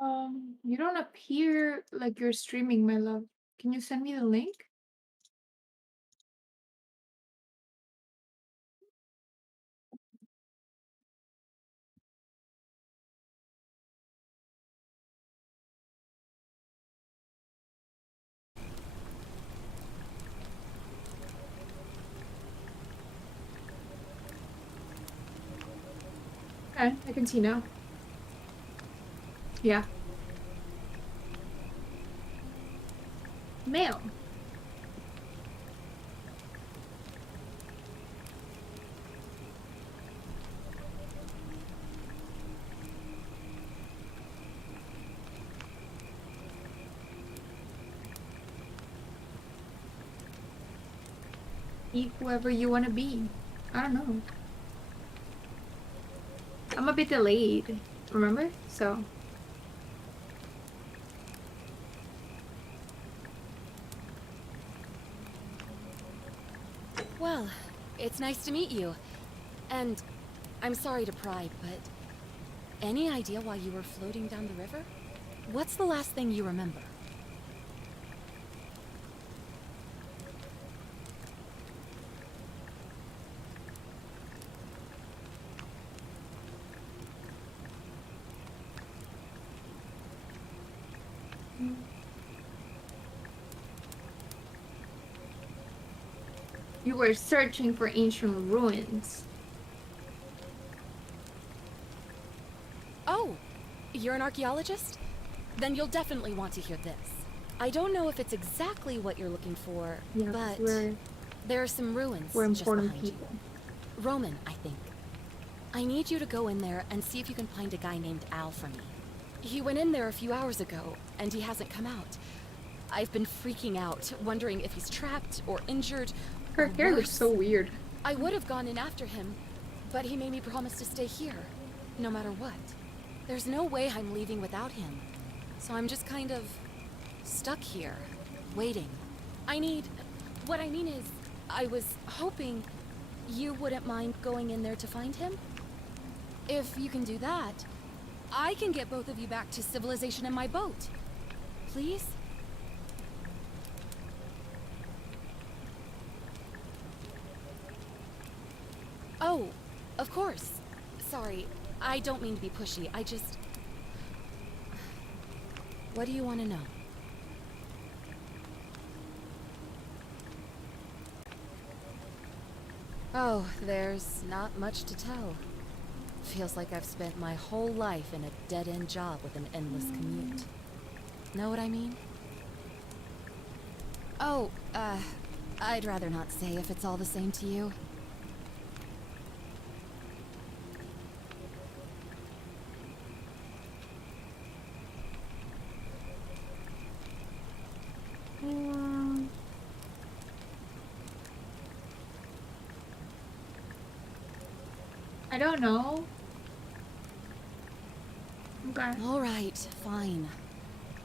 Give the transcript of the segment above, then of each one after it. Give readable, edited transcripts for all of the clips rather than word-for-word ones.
You don't appear like you're streaming, my love. Can you send me the link? Okay, I can see now. Yeah. Mail. Be whoever you want to be. I don't know. I'm a bit delayed, remember? So, Well, it's nice to meet you. And I'm sorry to pry, but any idea why you were floating down the river? What's the last thing you remember? you were searching for ancient ruins. Oh, you're an archaeologist? Then you'll definitely want to hear this. I don't know if it's exactly what you're looking for, Yeah, 'cause but we're there are some ruins just important behind people. you. Roman, I think. I need you to go in there and see if you can find a guy named Al for me. He went in there a few hours ago, and he hasn't come out. I've been freaking out, wondering if he's trapped or injured, Her or hair looks worse. so weird. I would have gone in after him, but he made me promise to stay here, no matter what. There's no way I'm leaving without him, so I'm just kind of stuck here, waiting. What I mean is, I was hoping you wouldn't mind going in there to find him. If you can do that, I can get both of you back to civilization in my boat. Please? Oh, of course. Sorry, I don't mean to be pushy. What do you want to know? Oh, there's not much to tell. Feels like I've spent my whole life in a dead-end job with an endless commute. Know what I mean? Oh, I'd rather not say if it's all the same to you. Um, I don't know. Okay. All right, fine.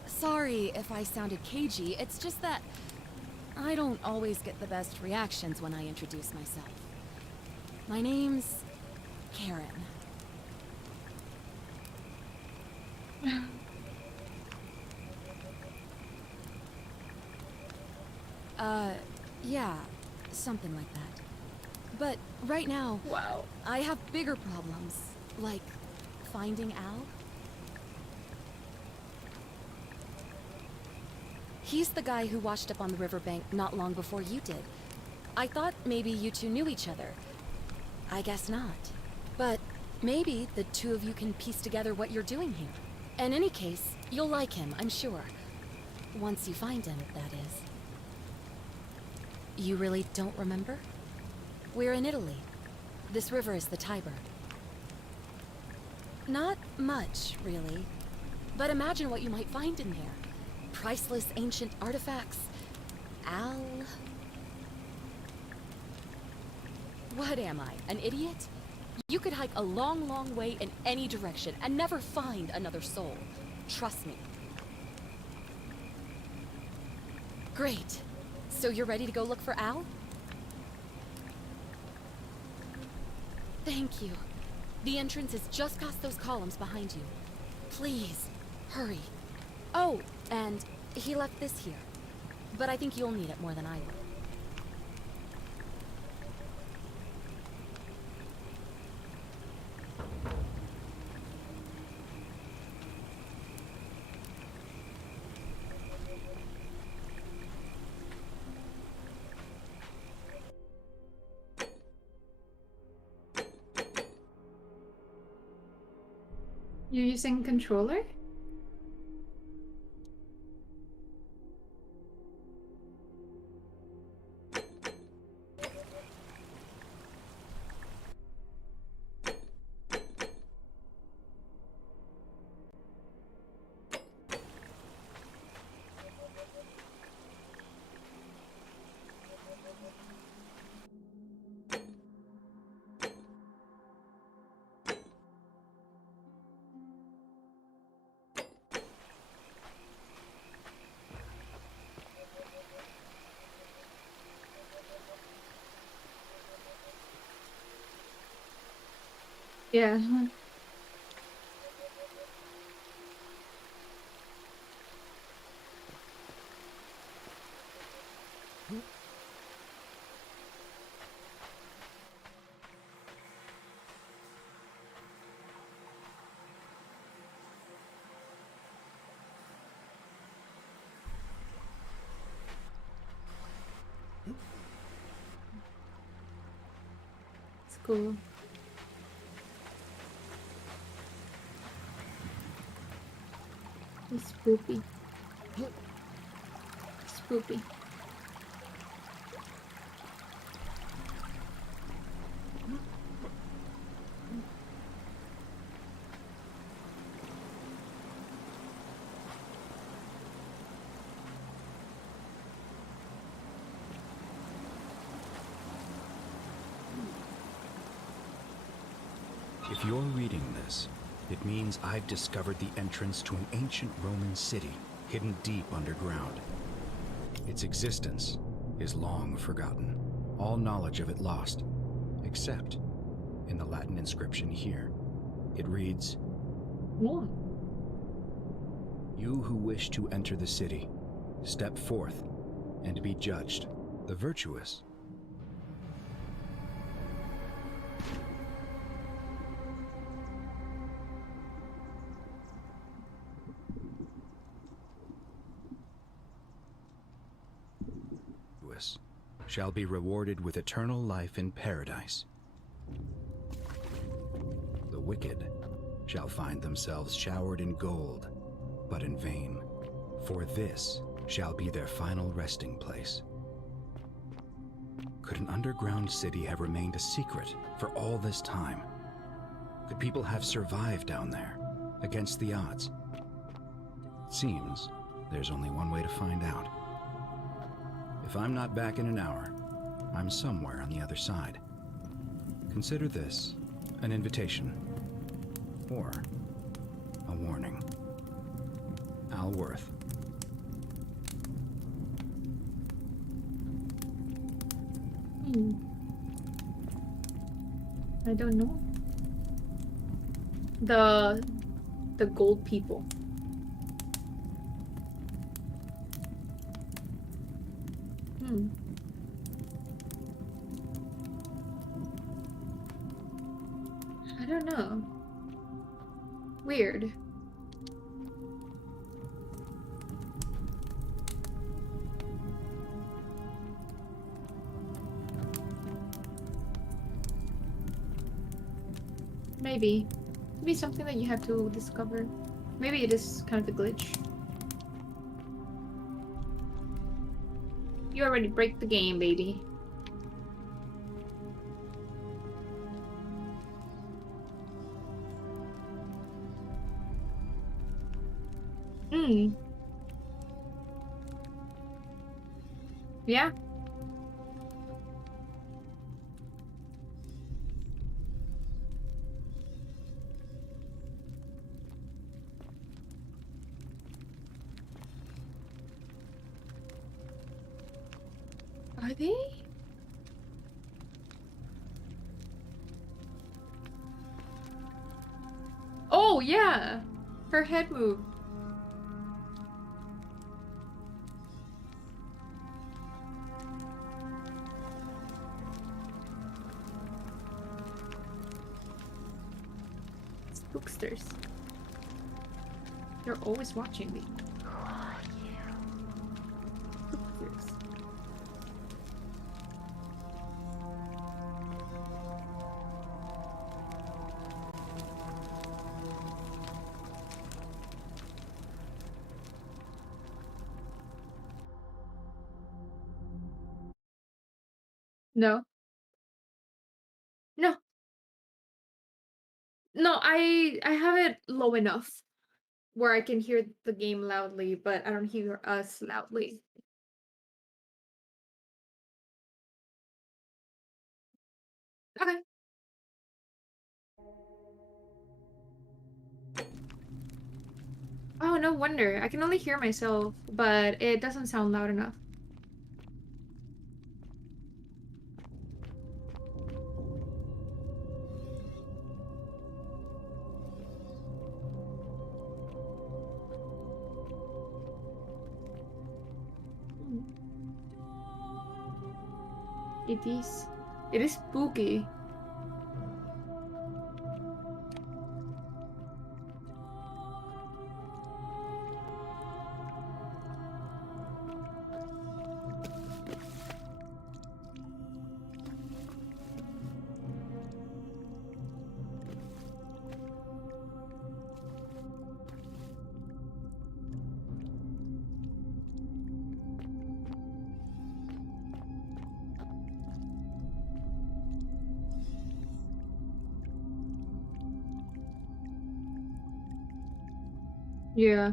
Sorry if I sounded cagey, it's just that I don't always get the best reactions when I introduce myself. My name's Karen. Uh, yeah, something like that. But right now, Wow. I have bigger problems, like finding Al. He's the guy who washed up on the riverbank not long before you did. I thought maybe you two knew each other. I guess not. But maybe the two of you can piece together what you're doing here. In any case, you'll like him, I'm sure. Once you find him, that is. You really don't remember? We're in Italy. This river is the Tiber. Not much, really. But imagine what you might find in there. Priceless ancient artifacts. Al... What am I, an idiot? You could hike a long, long way in any direction and never find another soul. Trust me. Great. So you're ready to go look for Al? Thank you. The entrance is just past those columns behind you. Please, Hurry. Oh, and he left this here. But I think you'll need it more than I will. You're using controller? Yeah. It's cool. It's spoopy. Spoopy. If you're reading this, it means I've discovered the entrance to an ancient Roman city hidden deep underground. Its existence is long forgotten, all knowledge of it lost, except in the Latin inscription here. It reads, Yeah. "You who wish to enter the city, step forth and be judged, the virtuous." Shall be rewarded with eternal life in paradise. The wicked shall find themselves showered in gold, but in vain, for this shall be their final resting place. Could an underground city have remained a secret for all this time? Could people have survived down there, against the odds? It seems there's only one way to find out. If I'm not back in an hour, I'm somewhere on the other side. Consider this an invitation, or a warning. Al Worth. I don't know. The gold people. I don't know. Weird. Maybe. Maybe something that you have to discover. Maybe it is kind of a glitch. You already break the game, baby. Yeah. Are they? Oh, yeah. Her head moved. booksters. They're always watching me. Booksters. No. No. No, I have it low enough where I can hear the game loudly, but I don't hear us loudly. Okay. Oh, no wonder. I can only hear myself, but it doesn't sound loud enough. Hmm. It is. It is spooky. Yeah.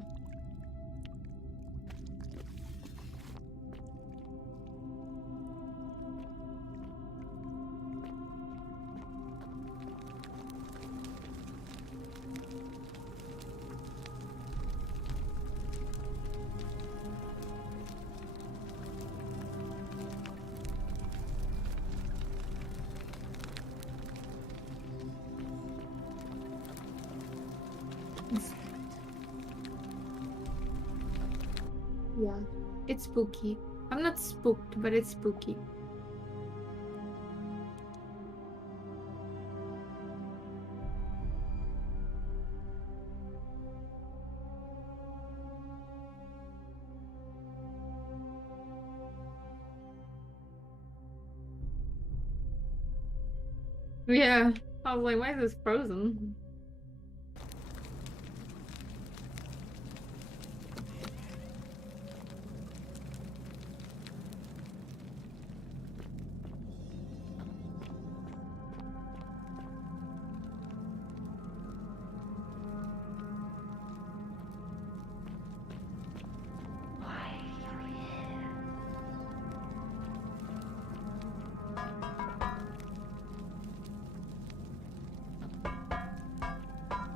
Yeah. It's spooky. I'm not spooked, but it's spooky. Yeah. I was like, why is this frozen?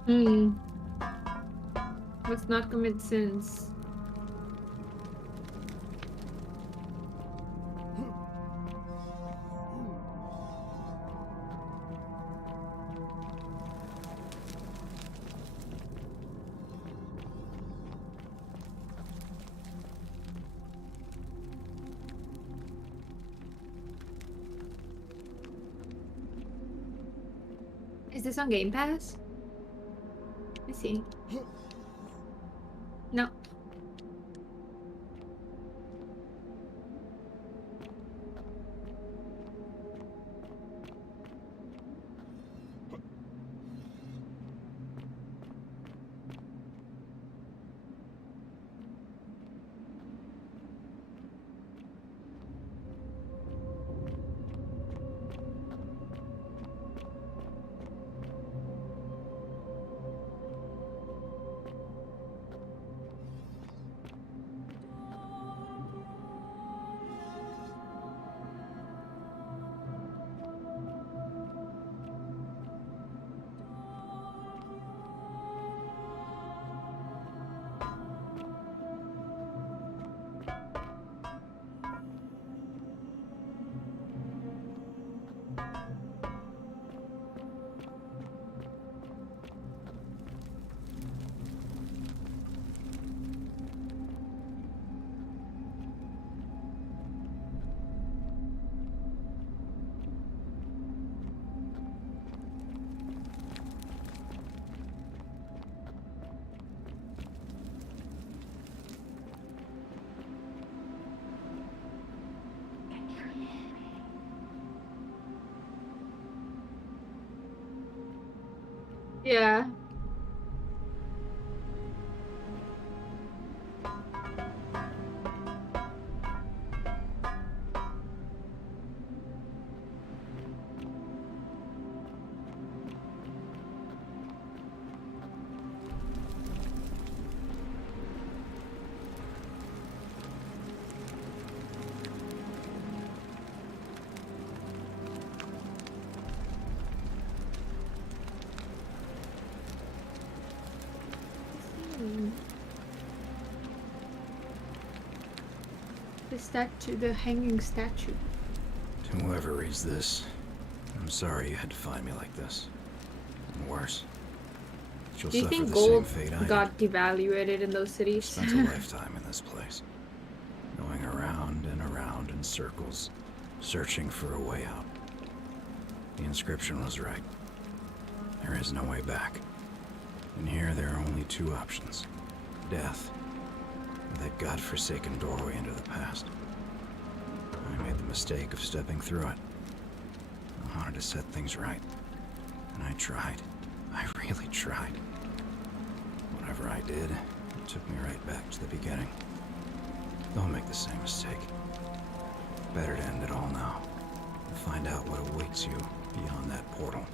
Hmm. Let's not commit sins. Is this on Game Pass? Let's see. No. Yeah. Hmm. The statue, the hanging statue. To whoever reads this, I'm sorry you had to find me like this. And worse, you'll Do you suffer think the same gold fate I did. got devaluated in those I cities? spent a lifetime in this place, going around and around in circles, searching for a way out. The inscription was right. There is no way back. And here there are only two options. Death, or that godforsaken doorway into the past. I made the mistake of stepping through it. I wanted to set things right. And I tried. I really tried. Whatever I did, it took me right back to the beginning. Don't make the same mistake. Better to end it all now. And find out what awaits you beyond that portal.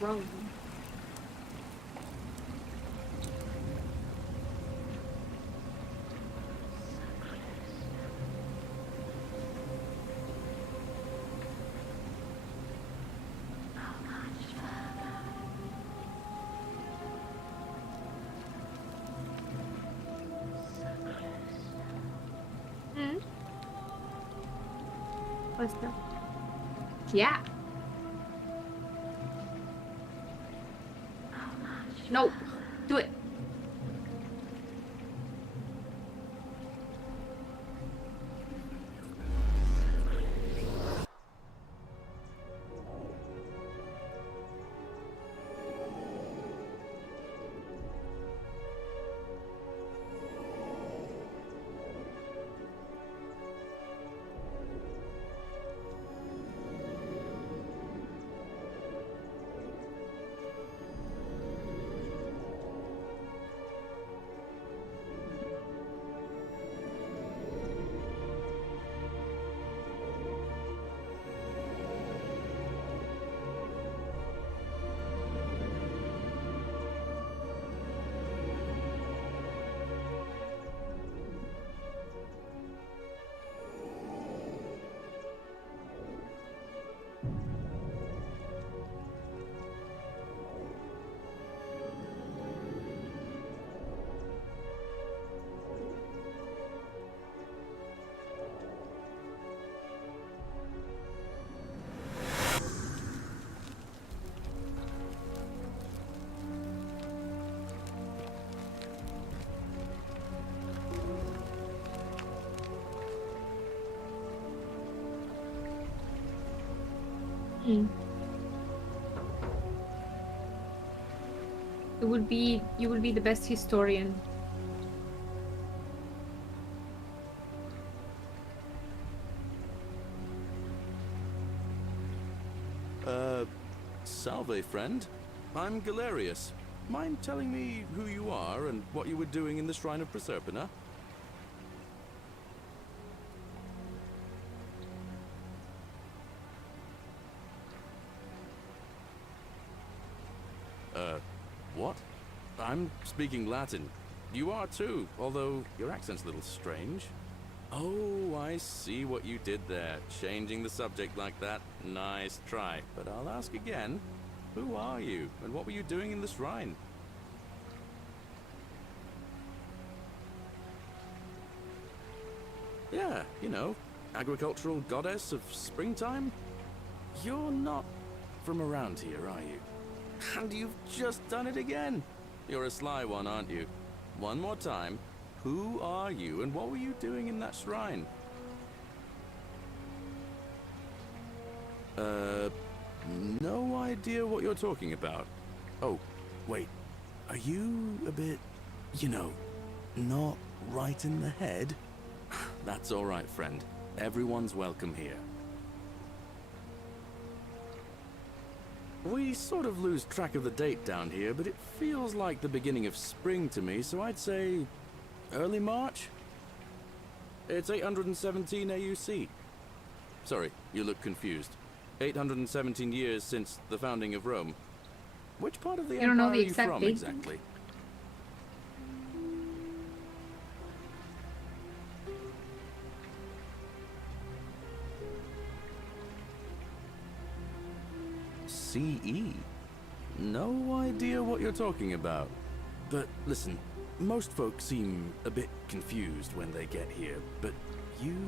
Rome. Hmm? What's that? Yeah. No. Do it. Hmm. You would be the best historian. Salve, friend. I'm Galerius. Mind telling me who you are and what you were doing in the Shrine of Proserpina? What? I'm speaking Latin. You are too, although your accent's a little strange. Oh, I see what you did there. Changing the subject like that. Nice try. But I'll ask again. Who are you, and what were you doing in the shrine? Yeah, you know, agricultural goddess of springtime? You're not from around here, are you? And you've just done it again. You're a sly one, aren't you? One more time. Who are you and what were you doing in that shrine? No idea what you're talking about. Oh, wait. Are you a bit, you know, not right in the head? That's all right, friend. Everyone's welcome here. We sort of lose track of the date down here, but it feels like the beginning of spring to me, so I'd say early March? It's 817 AUC. Sorry, you look confused. 817 years since the founding of Rome. Which part of the You don't know empire the are you exact from date? exactly? CE? No idea what you're talking about. But listen, most folks seem a bit confused when they get here, but you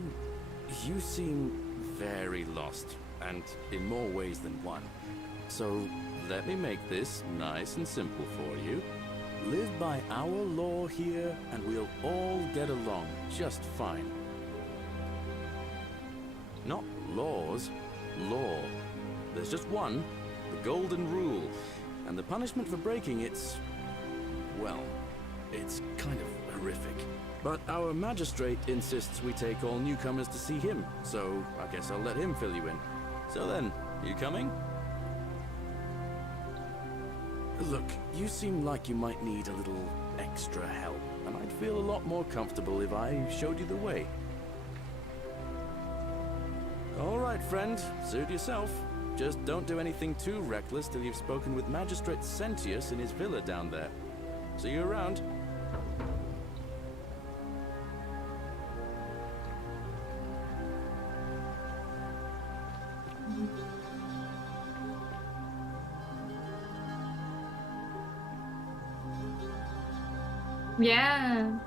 seem very lost, and in more ways than one. So let me make this nice and simple for you. Live by our law here, and we'll all get along just fine. Not laws, law. There's just one, the golden rule, and the punishment for breaking it's, well, it's kind of horrific. But our magistrate insists we take all newcomers to see him, so I guess I'll let him fill you in. So then, you coming? Look, you seem like you might need a little extra help, and I'd feel a lot more comfortable if I showed you the way. All right, friend, suit yourself. Just don't do anything too reckless till you've spoken with Magistrate Sentius in his villa down there. See you around. Yeah.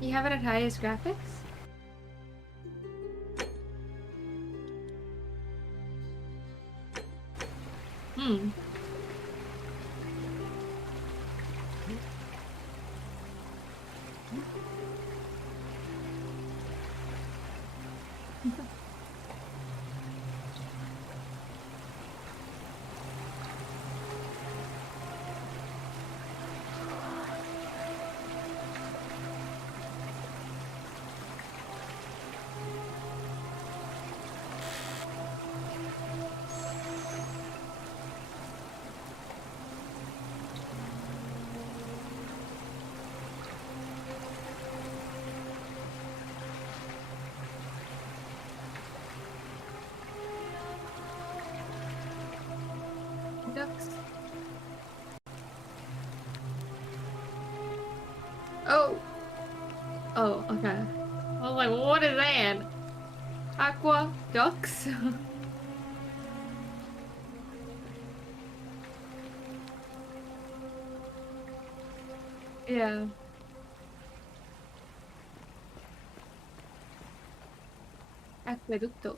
You have it at highest graphics? Hmm. Ducks. Oh. Oh, okay. I was like, what is that? Aqua ducks? Yeah. Acueducto.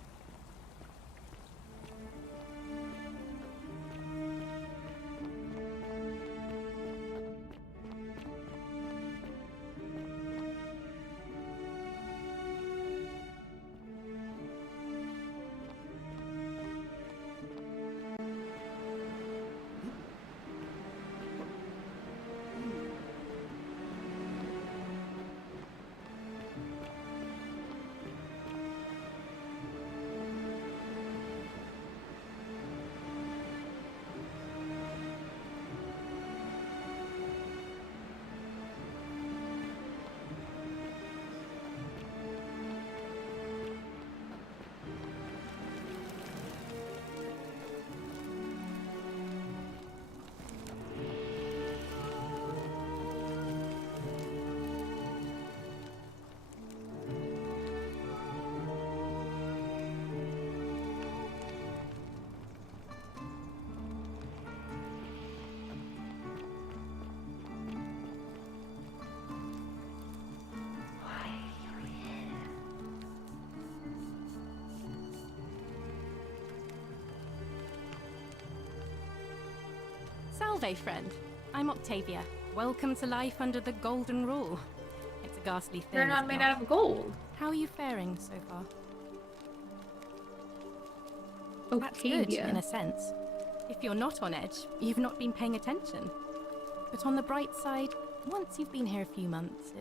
Salve, friend. I'm Octavia. Welcome to life under the Golden Rule. It's a ghastly thing. They're not is it made not? out of gold. How are you faring so far? That's good, Octavia. in a sense. If you're not on edge, you've not been paying attention. But on the bright side, once you've been here a few months,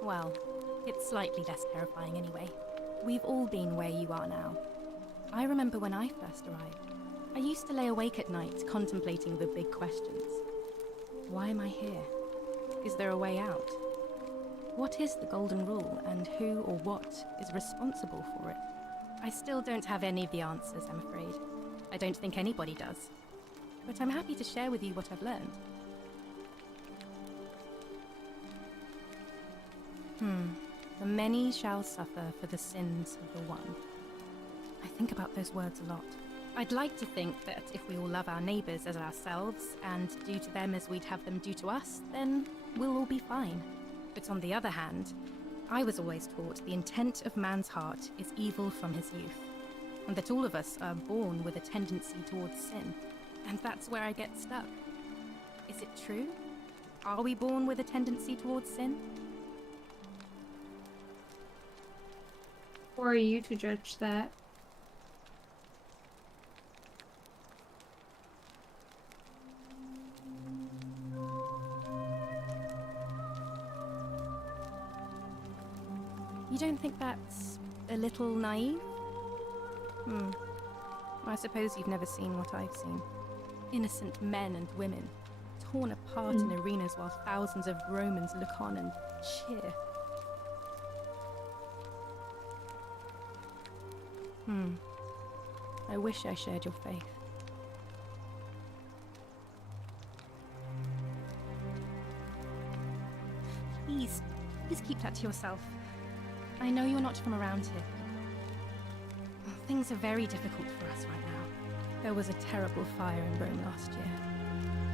well, it's slightly less terrifying anyway. We've all been where you are now. I remember when I first arrived. I used to lay awake at night contemplating the big questions. Why am I here? Is there a way out? What is the Golden Rule, and who or what is responsible for it? I still don't have any of the answers, I'm afraid. I don't think anybody does. But I'm happy to share with you what I've learned. The many shall suffer for the sins of the one. I think about those words a lot. I'd like to think that if we all love our neighbours as ourselves, and do to them as we'd have them do to us, then we'll all be fine. But on the other hand, I was always taught the intent of man's heart is evil from his youth, and that all of us are born with a tendency towards sin. And that's where I get stuck. Is it true? Are we born with a tendency towards sin? Who are you to judge that? You don't think that's a little naive? I suppose you've never seen what I've seen. Innocent men and women, torn apart in arenas while thousands of Romans look on and cheer. I wish I shared your faith. Please keep that to yourself. I know you're not from around here. Things are very difficult for us right now. There was a terrible fire in Rome last year,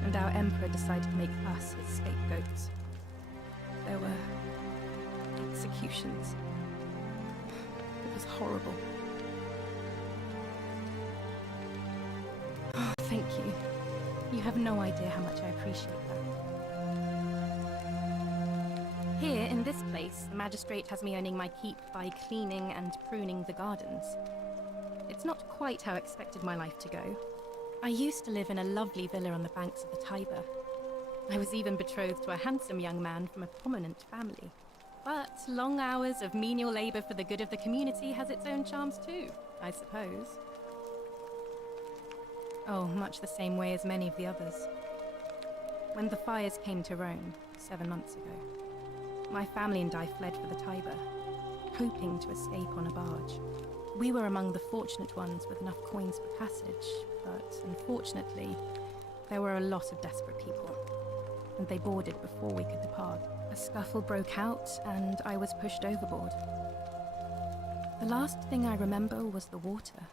and our emperor decided to make us his scapegoats. There were executions. It was horrible. Oh, thank you. You have no idea how much I appreciate that. Here, in this place, the magistrate has me earning my keep by cleaning and pruning the gardens. It's not quite how I expected my life to go. I used to live in a lovely villa on the banks of the Tiber. I was even betrothed to a handsome young man from a prominent family. But long hours of menial labor for the good of the community has its own charms too, I suppose. Oh, much the same way as many of the others. When the fires came to Rome 7 months ago, my family and I fled for the Tiber, hoping to escape on a barge. We were among the fortunate ones with enough coins for passage, but unfortunately, there were a lot of desperate people, and they boarded before we could depart. A scuffle broke out, and I was pushed overboard. The last thing I remember was the water,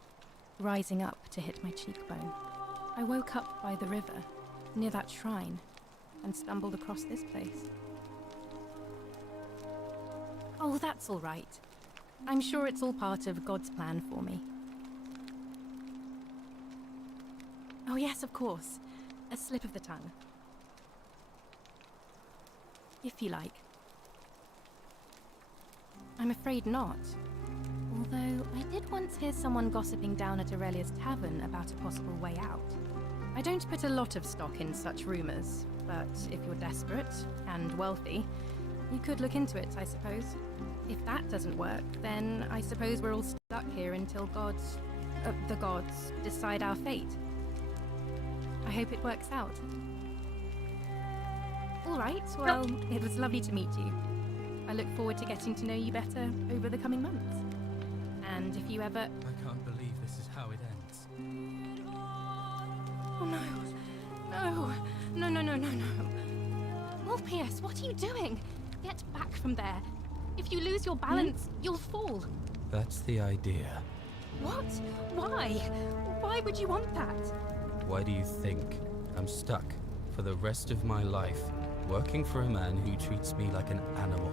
rising up to hit my cheekbone. I woke up by the river, near that shrine, and stumbled across this place. Oh, that's all right. I'm sure it's all part of God's plan for me. Oh yes, of course. A slip of the tongue. If you like. I'm afraid not. Although, I did once hear someone gossiping down at Aurelia's tavern about a possible way out. I don't put a lot of stock in such rumors, but if you're desperate and wealthy, you could look into it, I suppose. If that doesn't work, then I suppose we're all stuck here until the gods decide our fate. I hope it works out. All right, well, it was lovely to meet you. I look forward to getting to know you better over the coming months. And if you ever... I can't believe this is how it ends. Oh no. No. No, no, no, no, no. Morpheus, what are you doing? Get back from there. If you lose your balance, you'll fall. That's the idea. What? Why? Why would you want that? Why do you think I'm stuck for the rest of my life, working for a man who treats me like an animal?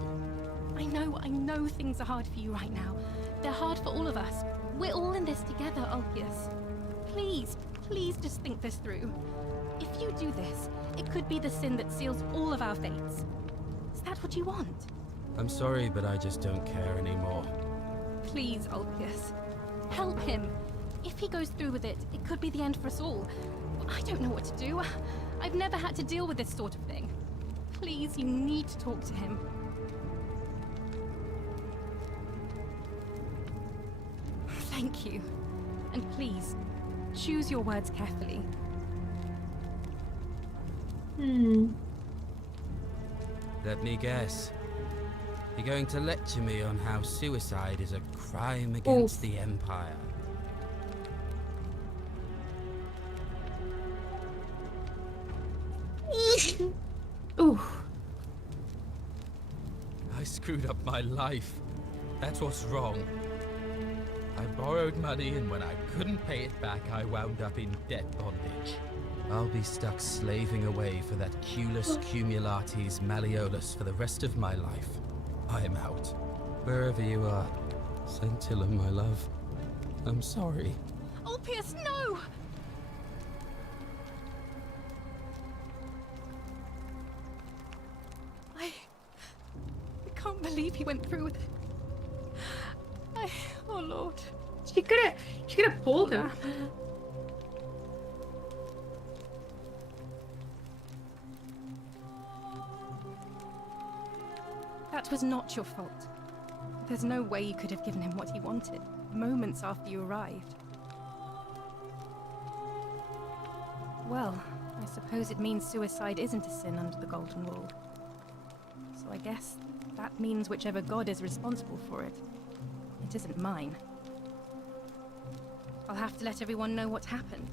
I know things are hard for you right now. They're hard for all of us. We're all in this together, Ulpius. Please just think this through. If you do this, it could be the sin that seals all of our fates. Is that what you want? I'm sorry, but I just don't care anymore. Please, Ulpius. Help him. If he goes through with it, it could be the end for us all. I don't know what to do. I've never had to deal with this sort of thing. Please, you need to talk to him. Thank you. And please, choose your words carefully. Let me guess. You're going to lecture me on how suicide is a crime against the Empire. Ooh. I screwed up my life. That's what's wrong. I borrowed money, and when I couldn't pay it back, I wound up in debt bondage. I'll be stuck slaving away for that Culus Cumulatis Malleolus for the rest of my life. I'm out. Wherever you are, Scintilla, my love. I'm sorry. Ulpius, no! I can't believe he went through with it. Oh Lord. She could have pulled him. That was not your fault. There's no way you could have given him what he wanted, moments after you arrived. Well, I suppose it means suicide isn't a sin under the Golden Rule. So I guess that means whichever god is responsible for it, it isn't mine. I'll have to let everyone know what happened.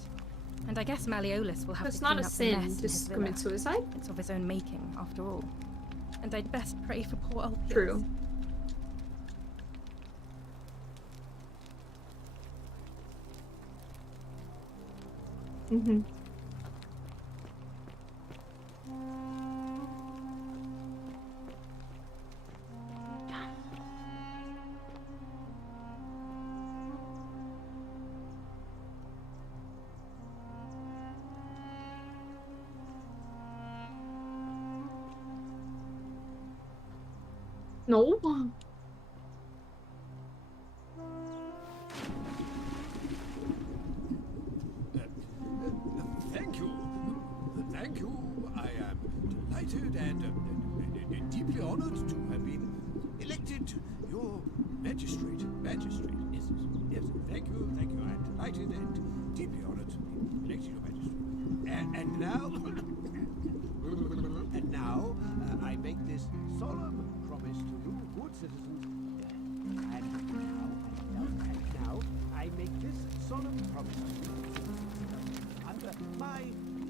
And I guess Malleolus will have It's to not clean a up the sin mess in to his villa. commit suicide. It's of his own making, after all. And I'd best pray for poor Ulpius. True. No. Thank you. Thank you. I am delighted and deeply honored to have been elected your magistrate. Magistrate, yes. Yes, thank you. Thank you. I am delighted and deeply honored to be elected your magistrate. And now... and now, I make this solemn promise to you, good citizens. And now, I make this solemn promise to you. Under my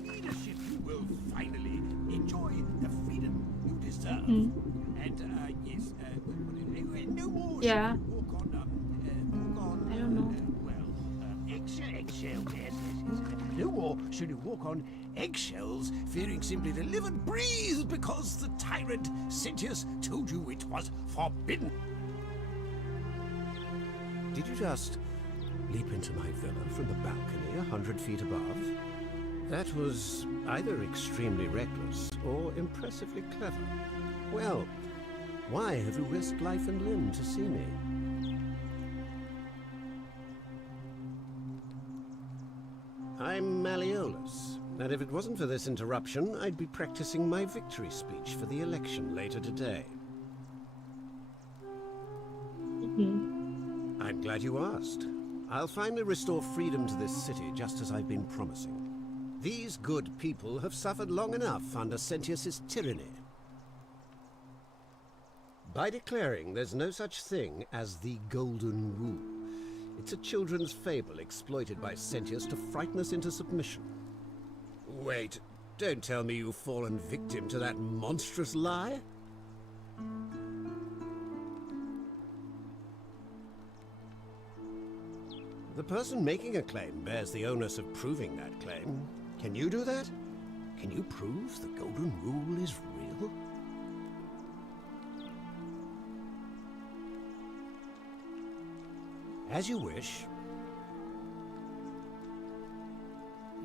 leadership, you will finally enjoy the freedom you deserve. And yes, no more Yeah. walk on. I don't know. Eggshells. Yes. No more should you walk on eggshells, fearing simply to live and breathe because the tyrant Sentius told you it was forbidden. Did you just leap into my villa from the balcony 100 feet above? That was either extremely reckless or impressively clever. Well, why have you risked life and limb to see me? I'm Malleolus, and if it wasn't for this interruption, I'd be practicing my victory speech for the election later today. I'm glad you asked. I'll finally restore freedom to this city, just as I've been promising. These good people have suffered long enough under Sentius's tyranny. By declaring there's no such thing as the Golden Rule, it's a children's fable exploited by Sentius to frighten us into submission. Wait, don't tell me you've fallen victim to that monstrous lie? The person making a claim bears the onus of proving that claim. Can you do that? Can you prove the Golden Rule is real? As you wish.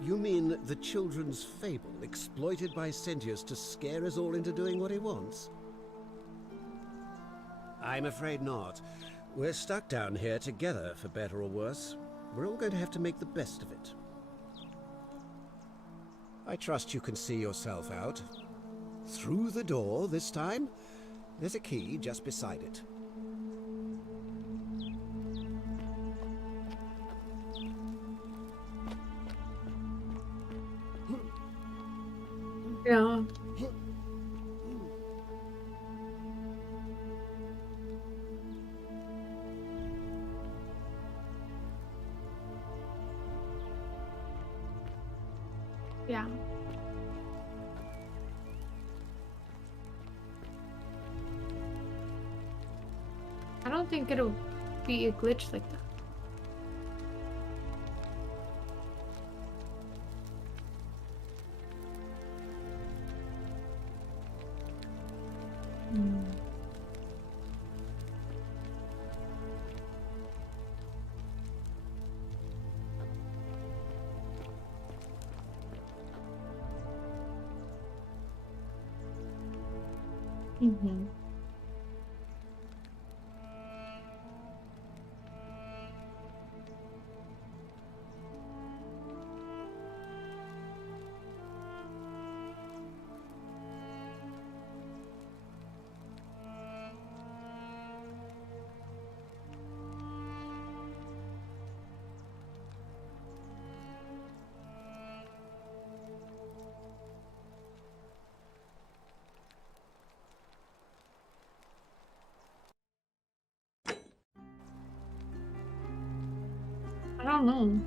You mean the children's fable exploited by Sentius to scare us all into doing what he wants? I'm afraid not. We're stuck down here together, for better or worse. We're all going to have to make the best of it. I trust you can see yourself out. Through the door this time? There's a key just beside it. Yeah. Yeah. I don't think it'll be a glitch like that. Mm-hmm. I don't know.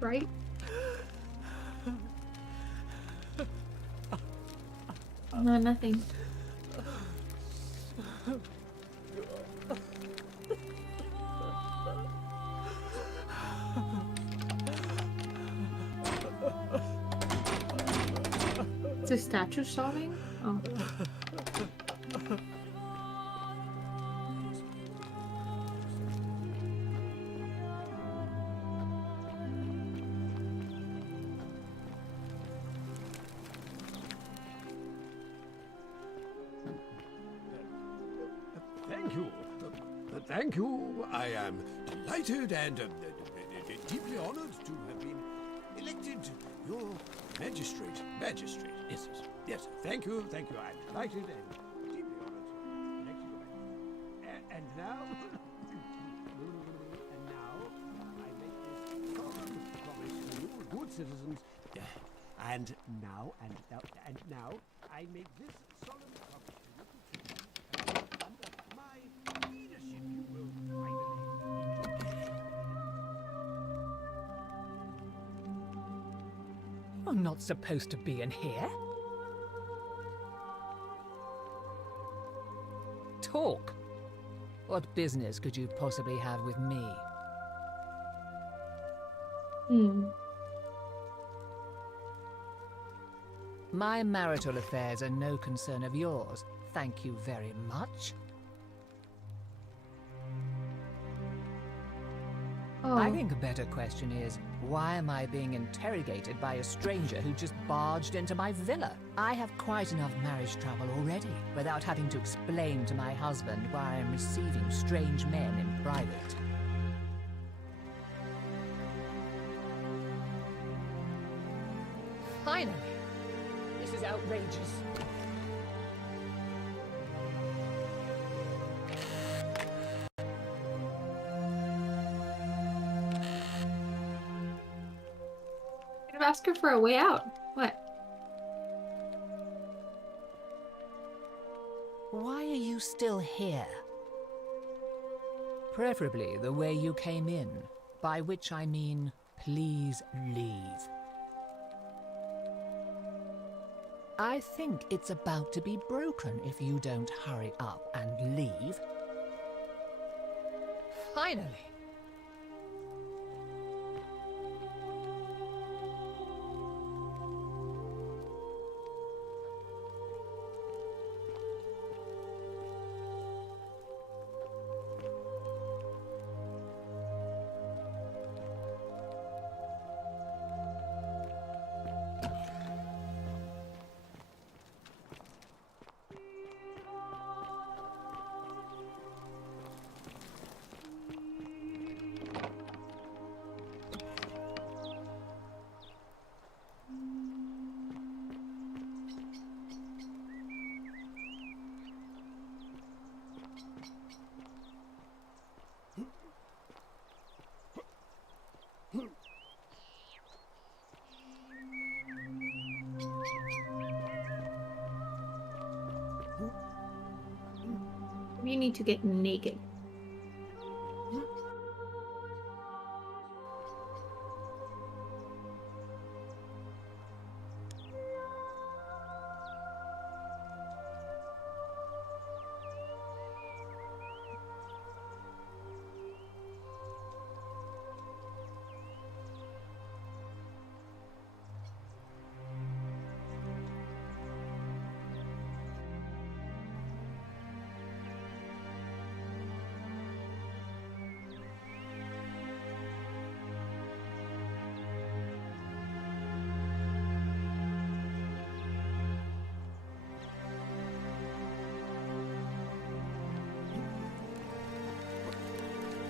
Right? No, nothing. It's a statue solving? Oh. Thank you. I am delighted and deeply honored to have been elected your magistrate. Magistrate, yes, yes. Thank you. I'm delighted and deeply honored. And now, I make this solemn promise to you, good citizens. And now, I make this solemn promise to you. Under my leadership, you will finally. You're not supposed to be in here. Talk. What business could you possibly have with me? My marital affairs are no concern of yours. Thank you very much. I think a better question is, why am I being interrogated by a stranger who just barged into my villa? I have quite enough marriage trouble already, without having to explain to my husband why I am receiving strange men in private. Finally! This is outrageous. Could have asked her for a way out. What? Why are you still here? Preferably the way you came in, by which I mean, please leave. I think it's about to be broken if you don't hurry up and leave. Finally! We need to get naked.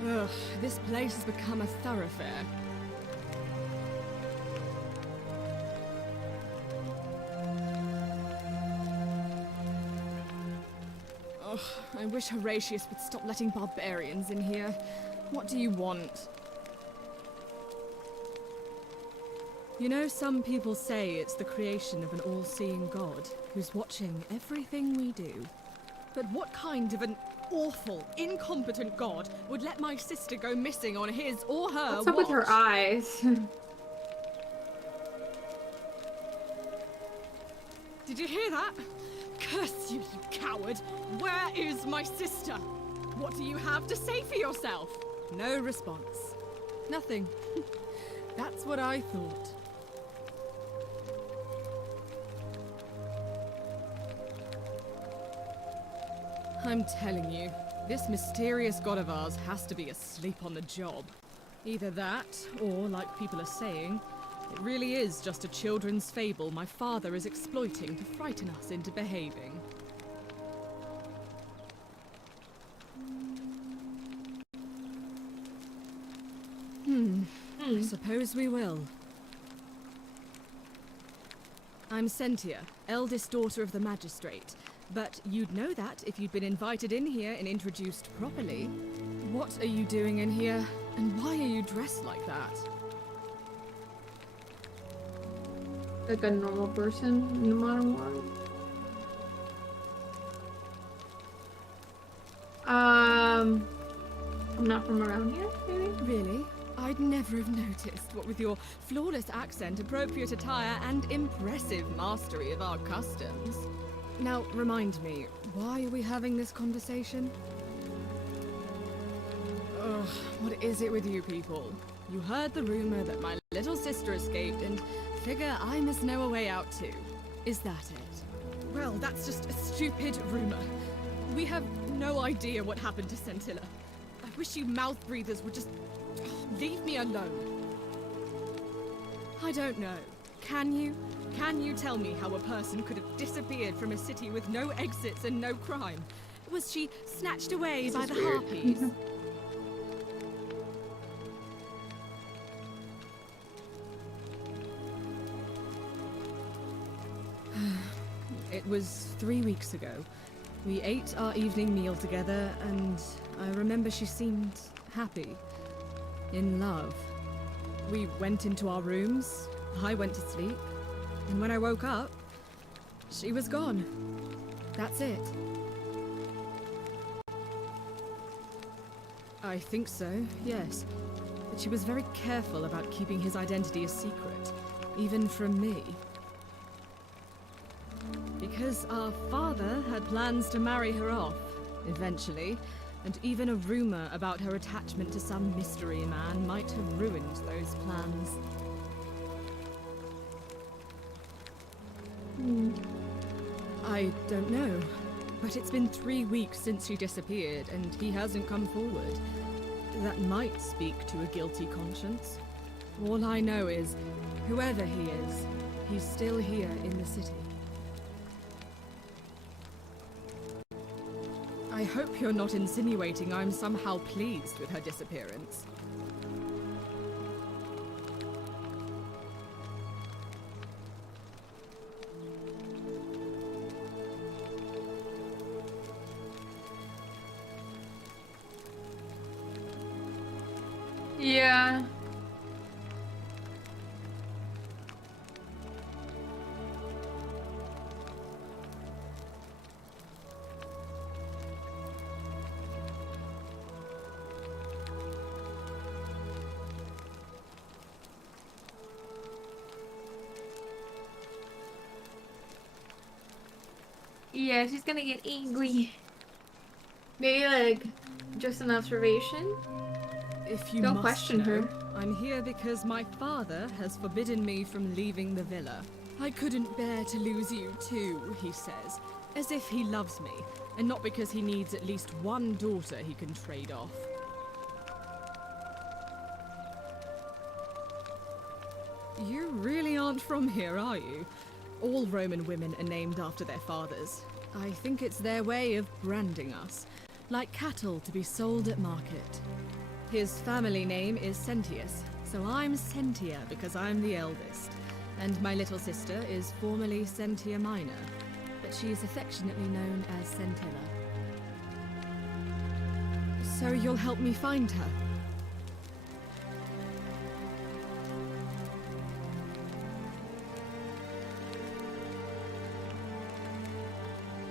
Ugh, this place has become a thoroughfare. Ugh, I wish Horatius would stop letting barbarians in here. What do you want? You know, some people say it's the creation of an all-seeing god who's watching everything we do. But what kind of an awful, incompetent god would let my sister go missing on his or her What's up with her watch? eyes? Did you hear that? Curse you, you coward! Where is my sister? What do you have to say for yourself? No response. Nothing. That's what I thought. I'm telling you, this mysterious god of ours has to be asleep on the job. Either that, or, like people are saying, it really is just a children's fable my father is exploiting to frighten us into behaving. I suppose we will. I'm Sentia, eldest daughter of the magistrate. But you'd know that if you'd been invited in here and introduced properly. What are you doing in here? And why are you dressed like that? Like a normal person in the modern world. I'm not from around here, maybe? Really? I'd never have noticed, what with your flawless accent, appropriate attire, and impressive mastery of our customs. Now, remind me, why are we having this conversation? Ugh, what is it with you people? You heard the rumor that my little sister escaped and figure I must know a way out too. Is that it? Well, that's just a stupid rumor. We have no idea what happened to Scintilla. I wish you mouth breathers would just Leave me alone. I don't know. Can you? Can you tell me how a person could have disappeared from a city with no exits and no crime? Was she snatched away by the harpies? It was 3 weeks ago. We ate our evening meal together, and I remember she seemed happy. In love. We went into our rooms, I went to sleep, and when I woke up, she was gone. That's it. I think so, yes. But she was very careful about keeping his identity a secret, even from me. Because our father had plans to marry her off, eventually, and even a rumor about her attachment to some mystery man might have ruined those plans. I don't know, but it's been 3 weeks since she disappeared, and he hasn't come forward. That might speak to a guilty conscience. All I know is, whoever he is, he's still here in the city. I hope you're not insinuating I'm somehow pleased with her disappearance. Yeah. Yeah, she's gonna get angry. Maybe like just an observation. If you Don't must question know, her. I'm here because my father has forbidden me from leaving the villa. I couldn't bear to lose you too, he says, as if he loves me, and not because he needs at least one daughter he can trade off. You really aren't from here, are you? All Roman women are named after their fathers. I think it's their way of branding us, like cattle to be sold at market. His family name is Sentius, so I'm Sentia because I'm the eldest. And my little sister is formerly Sentia Minor, but she's affectionately known as Sentilla. So you'll help me find her?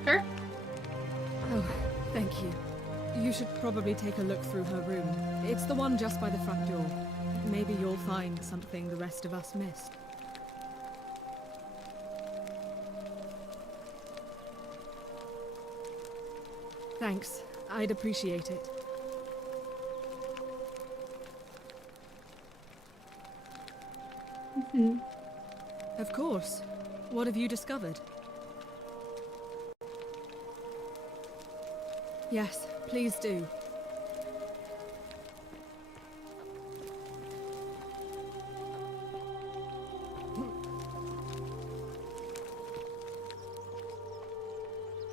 Sure. Oh, thank you. You should probably take a look through her room. It's the one just by the front door. Maybe you'll find something the rest of us missed. Thanks. I'd appreciate it. Mm-hmm. Of course. What have you discovered? Yes, please do.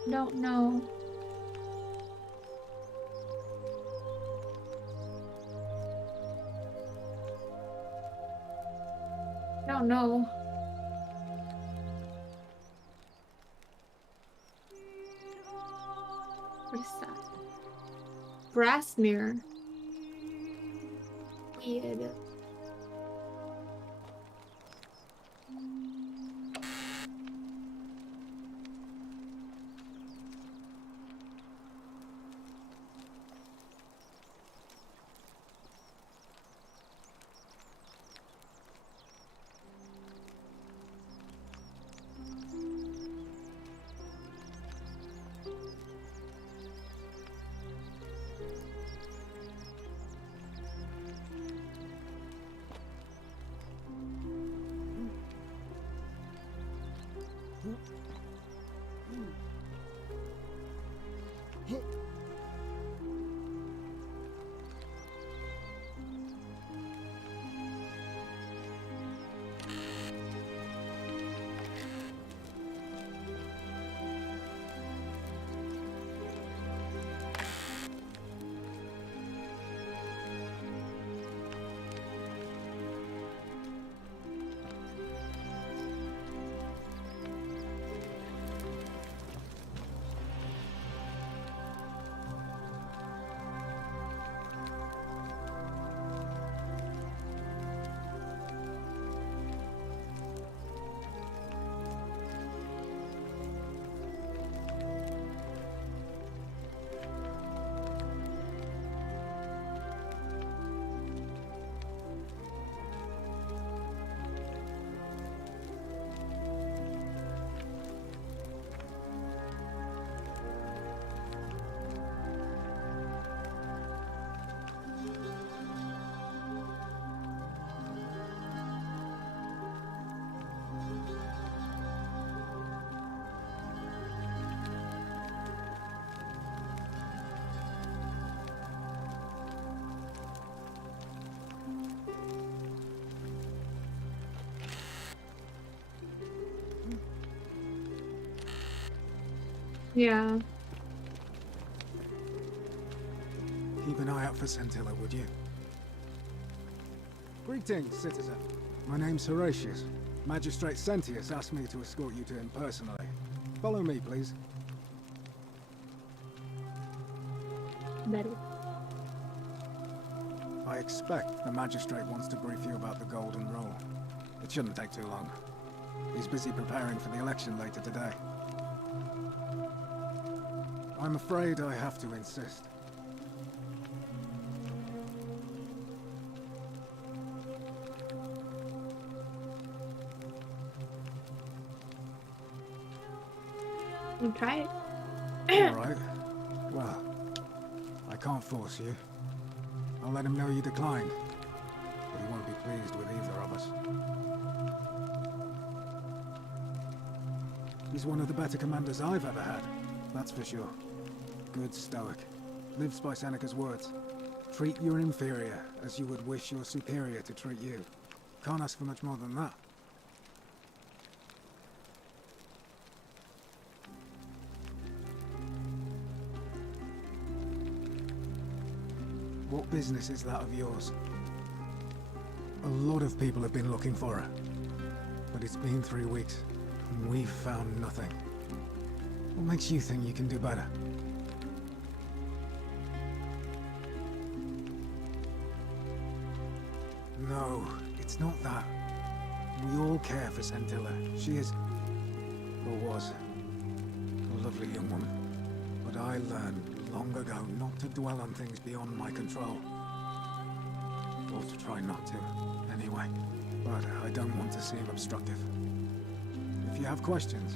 Don't know. Don't know. What is that? Brass mirror. Weird. Yeah. Keep an eye out for Scintilla, would you? Greetings, citizen. My name's Horatius. Magistrate Sentius asked me to escort you to him personally. Follow me, please. Better. I expect the magistrate wants to brief you about the Golden Rule. It shouldn't take too long. He's busy preparing for the election later today. I'm afraid I have to insist. We'll try it. Alright. Well, I can't force you. I'll let him know you declined. But he won't be pleased with either of us. He's one of the better commanders I've ever had. That's for sure. Good stoic. Lives by Seneca's words. Treat your inferior as you would wish your superior to treat you. Can't ask for much more than that. What business is that of yours? A lot of people have been looking for her. But it's been 3 weeks, and we've found nothing. What makes you think you can do better? No, it's not that. We all care for Scintilla. She is, or was, a lovely young woman. But I learned long ago not to dwell on things beyond my control. Or to try not to, anyway. But I don't want to seem obstructive. If you have questions,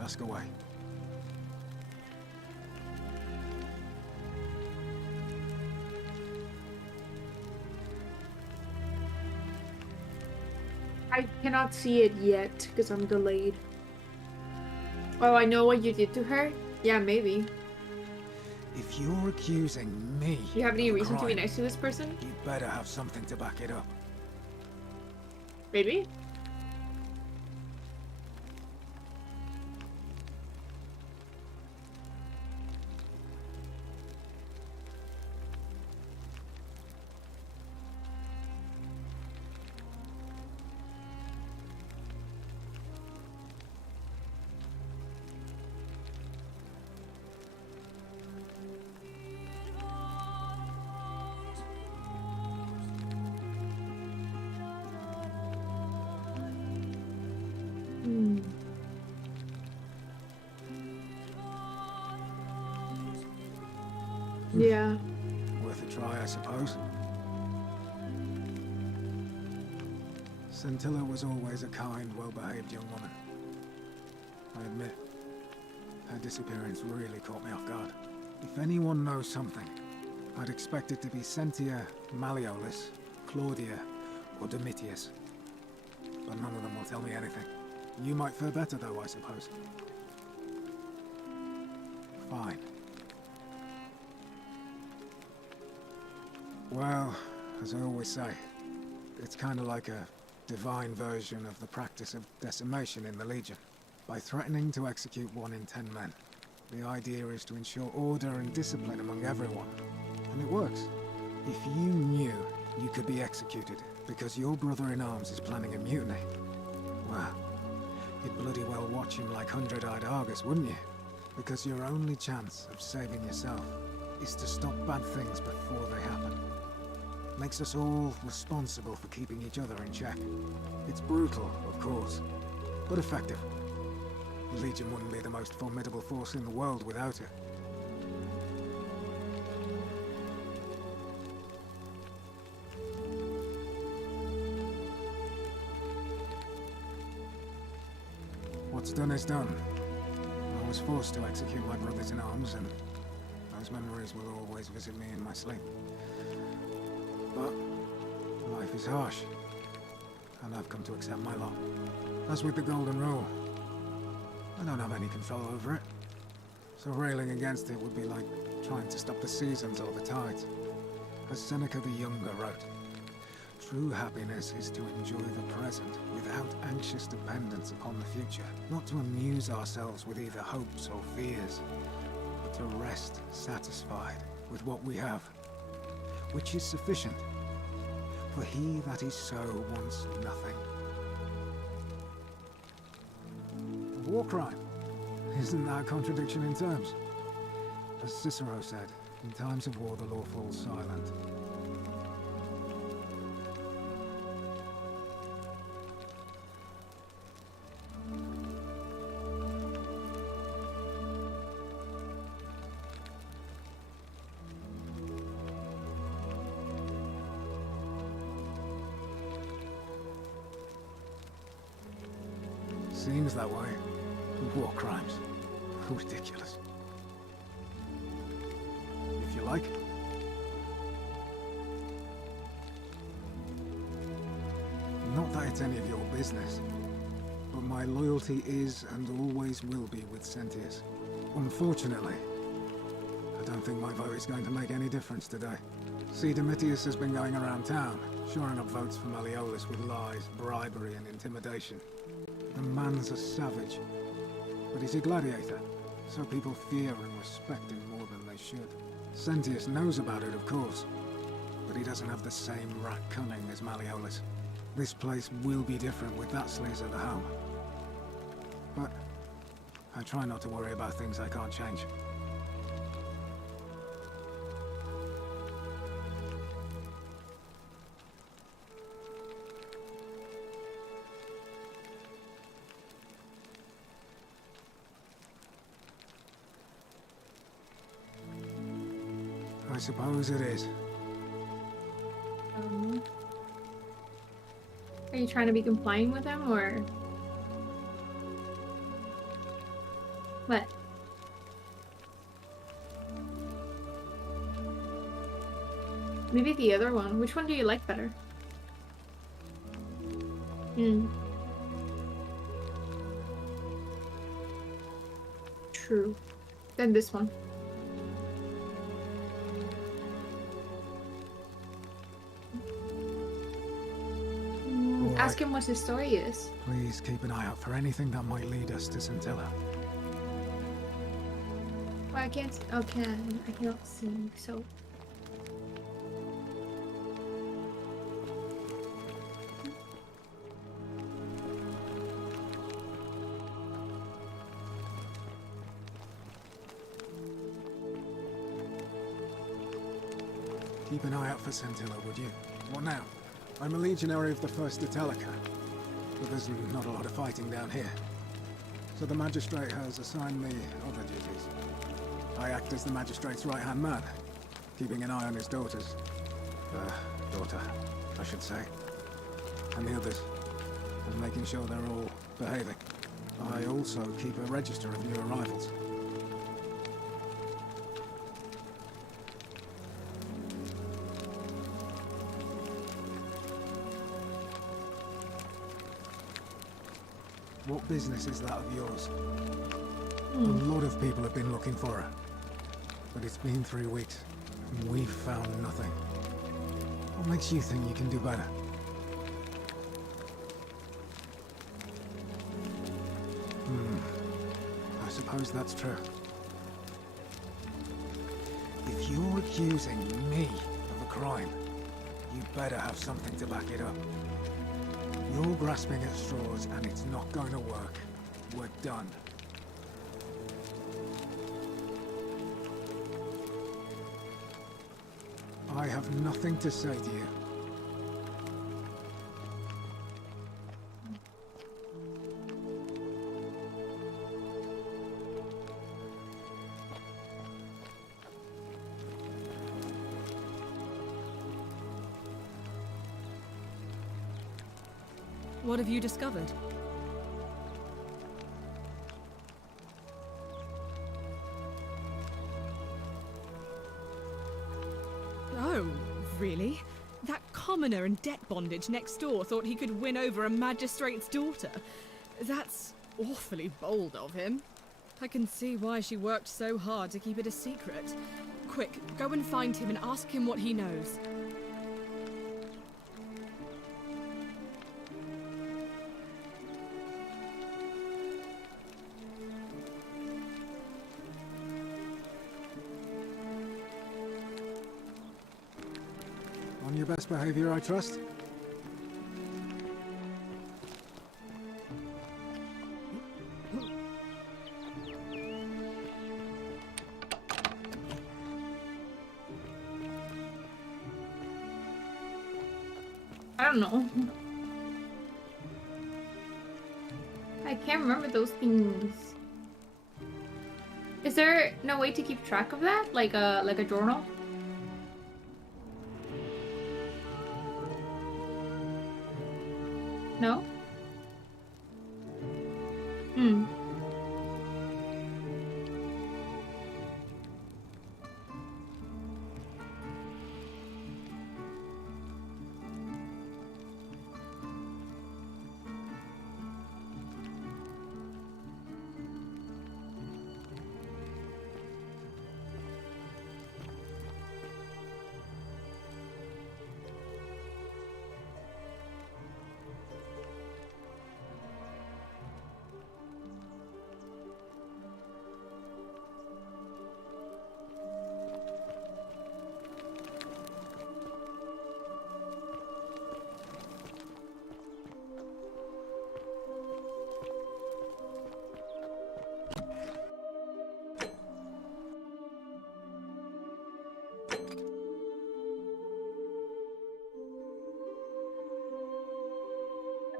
ask away. I cannot see it yet because I'm delayed. Oh, I know what you did to her? Yeah, maybe. If you're accusing me, Do you have any of a reason to be crime, nice to this person? you better have something to back it up. Maybe? Yeah. Worth a try, I suppose. Scintilla was always a kind, well-behaved young woman. I admit, her disappearance really caught me off guard. If anyone knows something, I'd expect it to be Sentia, Malleolus, Claudia, or Domitius. But none of them will tell me anything. You might fare better, though, I suppose. Fine. Well, as I always say, it's kind of like a divine version of the practice of decimation in the Legion. By threatening to execute 1 in 10 men, the idea is to ensure order and discipline among everyone. And it works. If you knew you could be executed because your brother-in-arms is planning a mutiny, well, you'd bloody well watch him like hundred-eyed Argus, wouldn't you? Because your only chance of saving yourself is to stop bad things before they happen. Makes us all responsible for keeping each other in check. It's brutal, of course, but effective. The Legion wouldn't be the most formidable force in the world without it. What's done is done. I was forced to execute my brothers in arms, and those memories will always visit me in my sleep. But life is harsh, and I've come to accept my lot. As with the Golden Rule, I don't have any control over it, so railing against it would be like trying to stop the seasons or the tides. As Seneca the Younger wrote, True happiness is to enjoy the present without anxious dependence upon the future. Not to amuse ourselves with either hopes or fears, but to rest satisfied with what we have, which is sufficient. For he that is so wants nothing. War crime. Isn't that a contradiction in terms? As Cicero said, in times of war the law falls silent. Seems that way. War crimes. Ridiculous. If you like. Not that it's any of your business, but my loyalty is and always will be with Sentius. Unfortunately, I don't think my vote is going to make any difference today. See, Domitius has been going around town, shoring up votes for Malleolus with lies, bribery, and intimidation. The man's a savage, but he's a gladiator, so people fear and respect him more than they should. Sentius knows about it, of course, but he doesn't have the same rat cunning as Malleolus. This place will be different with that Slayer at the helm. But I try not to worry about things I can't change. I suppose it is. Are you trying to be compliant with them, or what? Maybe the other one. Which one do you like better? True. Then this one. Ask him what his story is. Please keep an eye out for anything that might lead us to Scintilla. Well, I can't. Okay, I cannot see. So. Keep an eye out for Scintilla, would you? What now? I'm a legionary of the 1st Italica, but there's not a lot of fighting down here. So the magistrate has assigned me other duties. I act as the magistrate's right-hand man, keeping an eye on his daughters. Daughter, I should say. And the others, and making sure they're all behaving. I also keep a register of new arrivals. What business is that of yours? A lot of people have been looking for her. But it's been 3 weeks, and we've found nothing. What makes you think you can do better? I suppose that's true. If you're accusing me of a crime, you better have something to back it up. You're grasping at straws, and it's not going to work. We're done. I have nothing to say to you. What have you discovered? Oh, really? That commoner in debt bondage next door thought he could win over a magistrate's daughter. That's awfully bold of him. I can see why she worked so hard to keep it a secret. Quick, go and find him and ask him what he knows. your best behavior, I trust? I don't know. I can't remember those things. Is there no way to keep track of that? Like a journal? No? Hmm.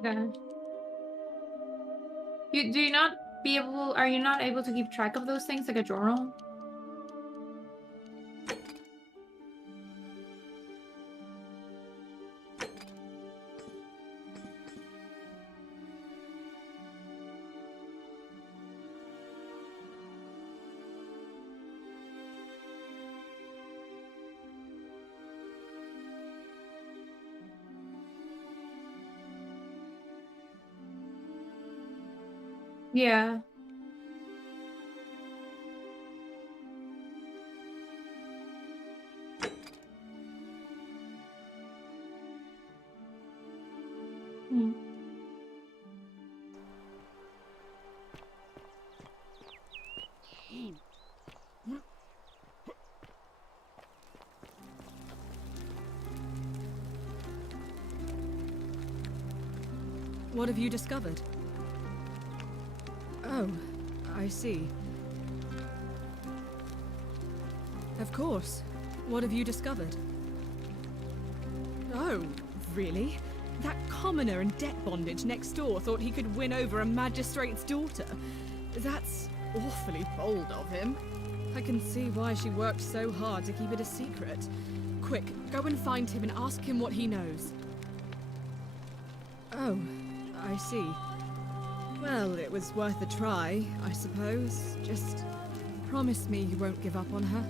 Okay. Are you not able to keep track of those things like a journal? Yeah. Hmm. What have you discovered? Oh, I see. Of course. What have you discovered? Oh, really? That commoner in debt bondage next door thought he could win over a magistrate's daughter. That's awfully bold of him. I can see why she worked so hard to keep it a secret. Quick, go and find him and ask him what he knows. Oh, I see. Well, it was worth a try, I suppose. Just promise me you won't give up on her.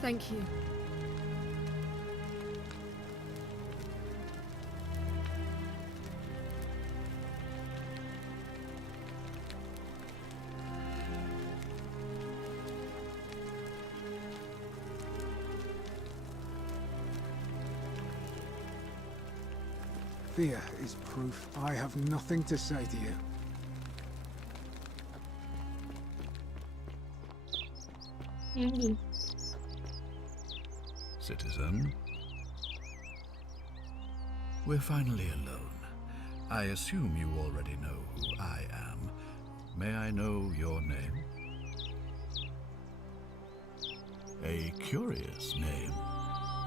Thank you. Fear is proof I have nothing to say to you. Andy. Citizen? We're finally alone. I assume you already know who I am. May I know your name? A curious name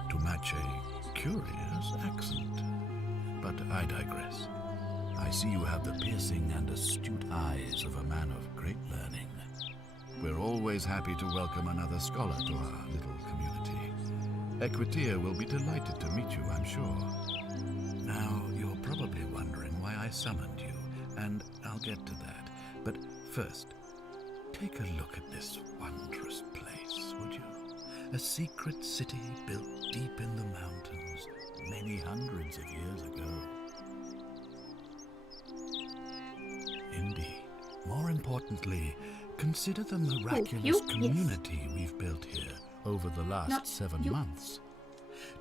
to match a curious accent. But I digress. I see you have the piercing and astute eyes of a man of great learning. We're always happy to welcome another scholar to our little community. Equitia will be delighted to meet you, I'm sure. Now, you're probably wondering why I summoned you, and I'll get to that. But first, take a look at this wondrous place, would you? A secret city built deep in the mountains, many hundreds of years ago. Indeed. More importantly, consider the miraculous community we've built here over the last 7 months.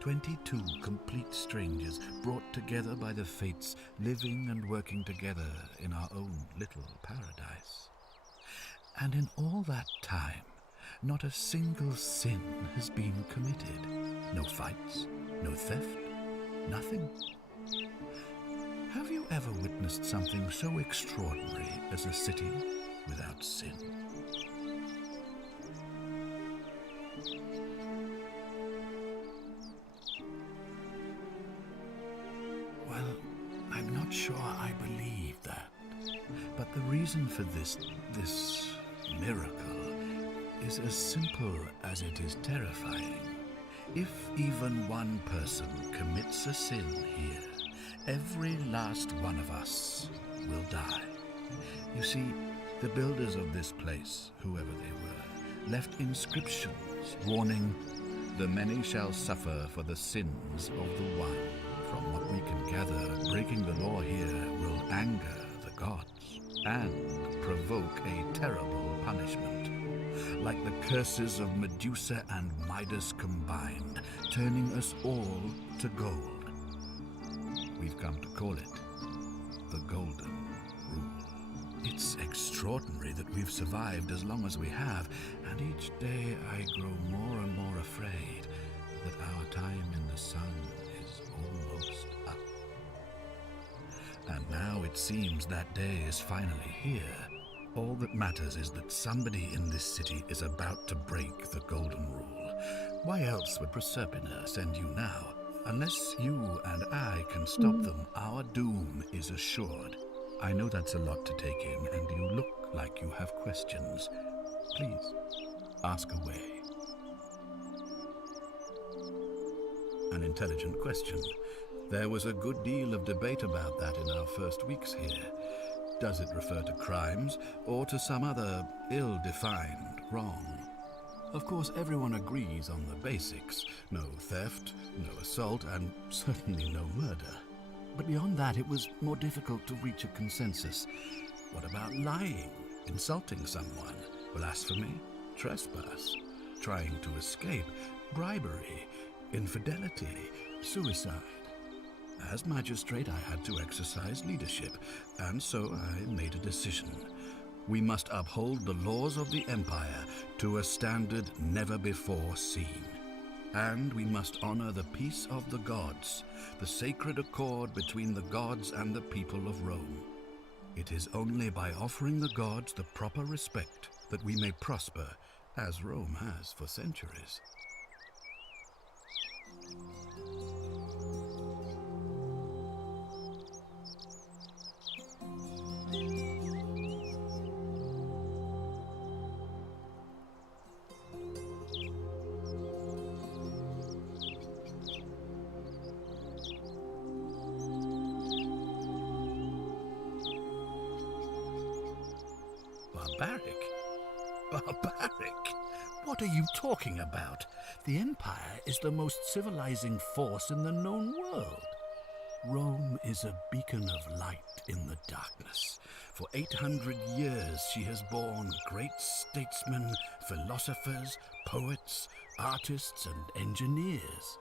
22 complete strangers brought together by the fates, living and working together in our own little paradise. And in all that time, not a single sin has been committed. No fights, no theft, nothing. Have you ever witnessed something so extraordinary as a city without sin? Well, I'm not sure I believe that. But the reason for this miracle is as simple as it is terrifying. If even one person commits a sin here, every last one of us will die. You see, the builders of this place, whoever they were, left inscriptions warning, "The many shall suffer for the sins of the one." From what we can gather, breaking the law here will anger the gods and provoke a terrible punishment. Like the curses of Medusa and Midas combined, turning us all to gold. We've come to call it the Golden Rule. It's extraordinary that we've survived as long as we have, and each day I grow more and more afraid that our time in the sun is almost up. And now it seems that day is finally here. All that matters is that somebody in this city is about to break the Golden Rule. Why else would Proserpina send you now? Unless you and I can stop them, our doom is assured. I know that's a lot to take in, and you look like you have questions. Please, ask away. An intelligent question. There was a good deal of debate about that in our first weeks here. Does it refer to crimes, or to some other ill-defined wrong? Of course, everyone agrees on the basics. No theft, no assault, and certainly no murder. But beyond that, it was more difficult to reach a consensus. What about lying, insulting someone, blasphemy, trespass, trying to escape, bribery, infidelity, suicide? As magistrate, I had to exercise leadership, and so I made a decision. We must uphold the laws of the Empire to a standard never before seen. And we must honor the peace of the gods, the sacred accord between the gods and the people of Rome. It is only by offering the gods the proper respect that we may prosper, as Rome has for centuries. Barbaric? Barbaric? What are you talking about? The Empire is the most civilizing force in the known world. Rome is a beacon of light in the darkness. For 800 years she has borne great statesmen, philosophers, poets, artists, and engineers.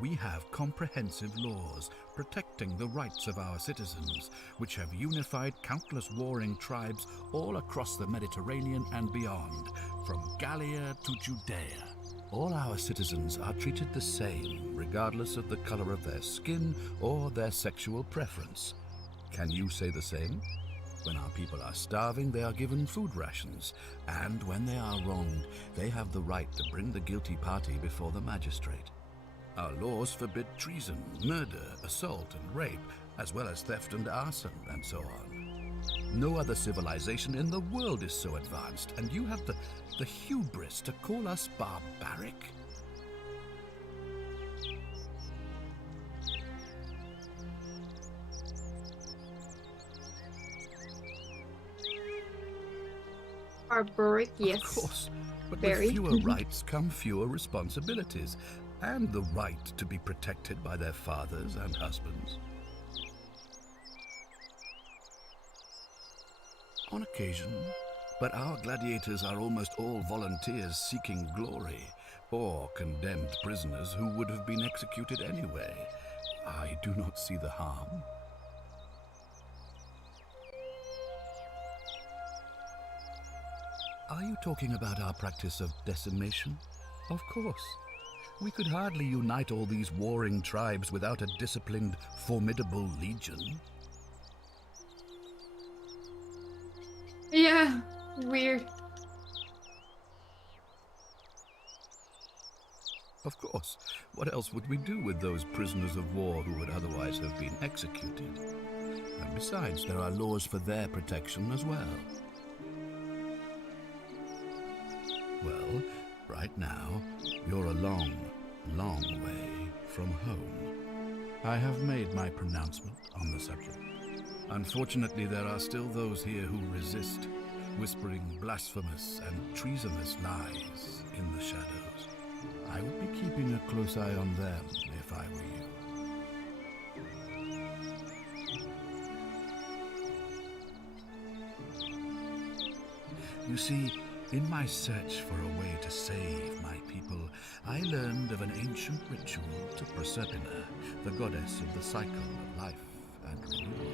We have comprehensive laws protecting the rights of our citizens, which have unified countless warring tribes all across the Mediterranean and beyond, from Gallia to Judea. All our citizens are treated the same, regardless of the color of their skin or their sexual preference. Can you say the same? When our people are starving, they are given food rations, and when they are wronged, they have the right to bring the guilty party before the magistrate. Our laws forbid treason, murder, assault, and rape, as well as theft and arson, and so on. No other civilization in the world is so advanced, and you have the hubris to call us barbaric? Barbaric, yes. Of course, but Very. with fewer rights come fewer responsibilities, and the right to be protected by their fathers and husbands. On occasion, but our gladiators are almost all volunteers seeking glory, or condemned prisoners who would have been executed anyway. I do not see the harm. Are you talking about our practice of decimation? Of course. We could hardly unite all these warring tribes without a disciplined, formidable legion. Yeah, weird. Of course. What else would we do with those prisoners of war who would otherwise have been executed? And besides, there are laws for their protection as well. Well, right now, you're a long, long way from home. I have made my pronouncement on the subject. Unfortunately, there are still those here who resist, whispering blasphemous and treasonous lies in the shadows. I would be keeping a close eye on them if I were you. You see, in my search for a way to save my people, I learned of an ancient ritual to Proserpina, the goddess of the cycle of life and renewal.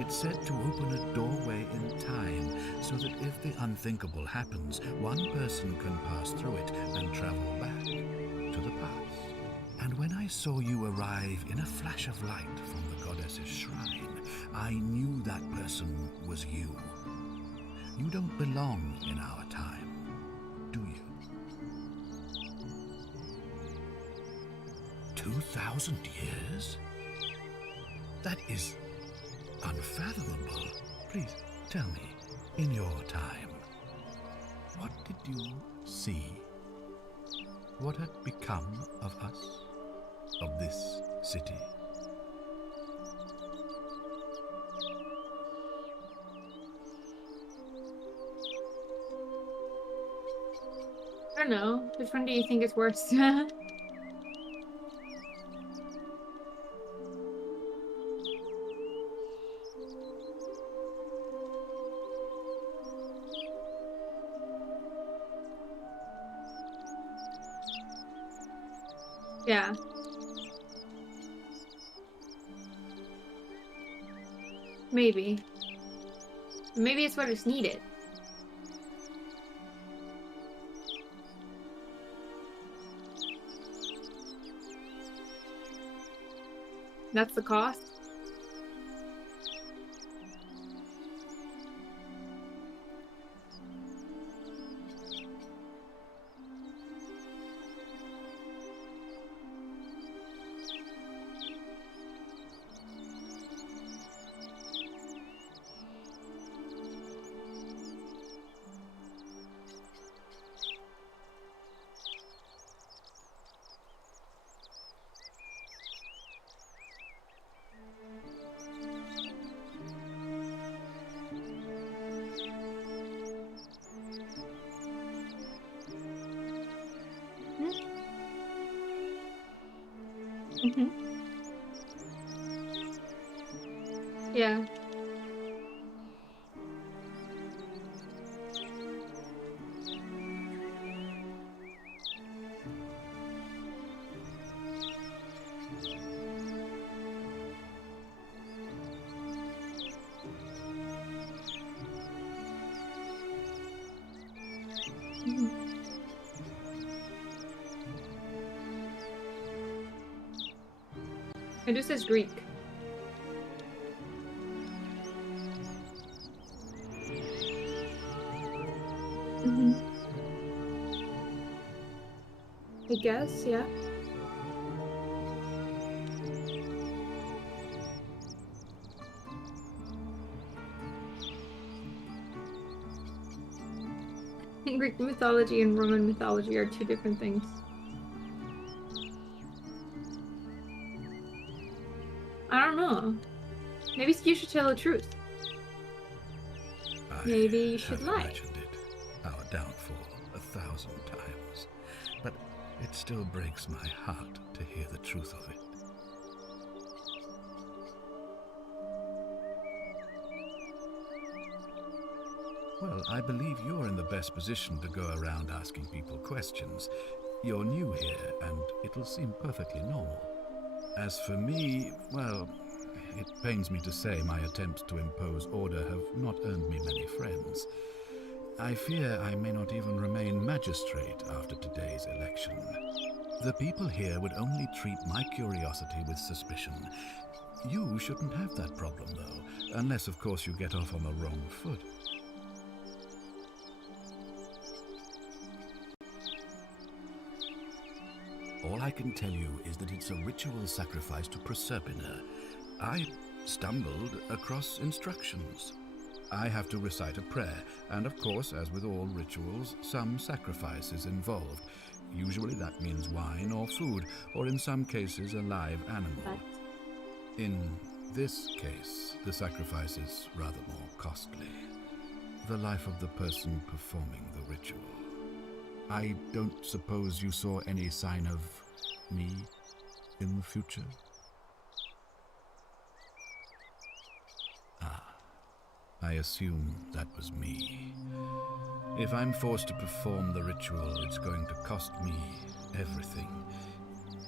It's said to open a doorway in time, so that if the unthinkable happens, one person can pass through it and travel back to the past. And when I saw you arrive in a flash of light from the goddess's shrine, I knew that person was you. You don't belong in our time, do you? 2,000 years? That is unfathomable. Please tell me, in your time, what did you see? What had become of us, of this city? I don't know. Which one do you think is worse? Yeah. Maybe. Maybe it's what is needed. That's the cost? Mm-hmm. Yeah. Mm-hmm. It just says Greek. Mm-hmm. I guess, yeah. Greek mythology and Roman mythology are two different things. I don't know. Maybe you should tell the truth. Maybe you should lie. Imagined it, our downfall, 1,000 times. But it still breaks my heart to hear the truth of it. Well, I believe you're in the best position to go around asking people questions. You're new here, and it'll seem perfectly normal. As for me, well, it pains me to say my attempts to impose order have not earned me many friends. I fear I may not even remain magistrate after today's election. The people here would only treat my curiosity with suspicion. You shouldn't have that problem, though, unless, of course, you get off on the wrong foot. All I can tell you is that it's a ritual sacrifice to Proserpina. I stumbled across instructions. I have to recite a prayer, and of course, as with all rituals, some sacrifice is involved. Usually that means wine or food, or in some cases a live animal. In this case, the sacrifice is rather more costly. The life of the person performing the ritual. I don't suppose you saw any sign of me in the future? I assume that was me. If I'm forced to perform the ritual, it's going to cost me everything.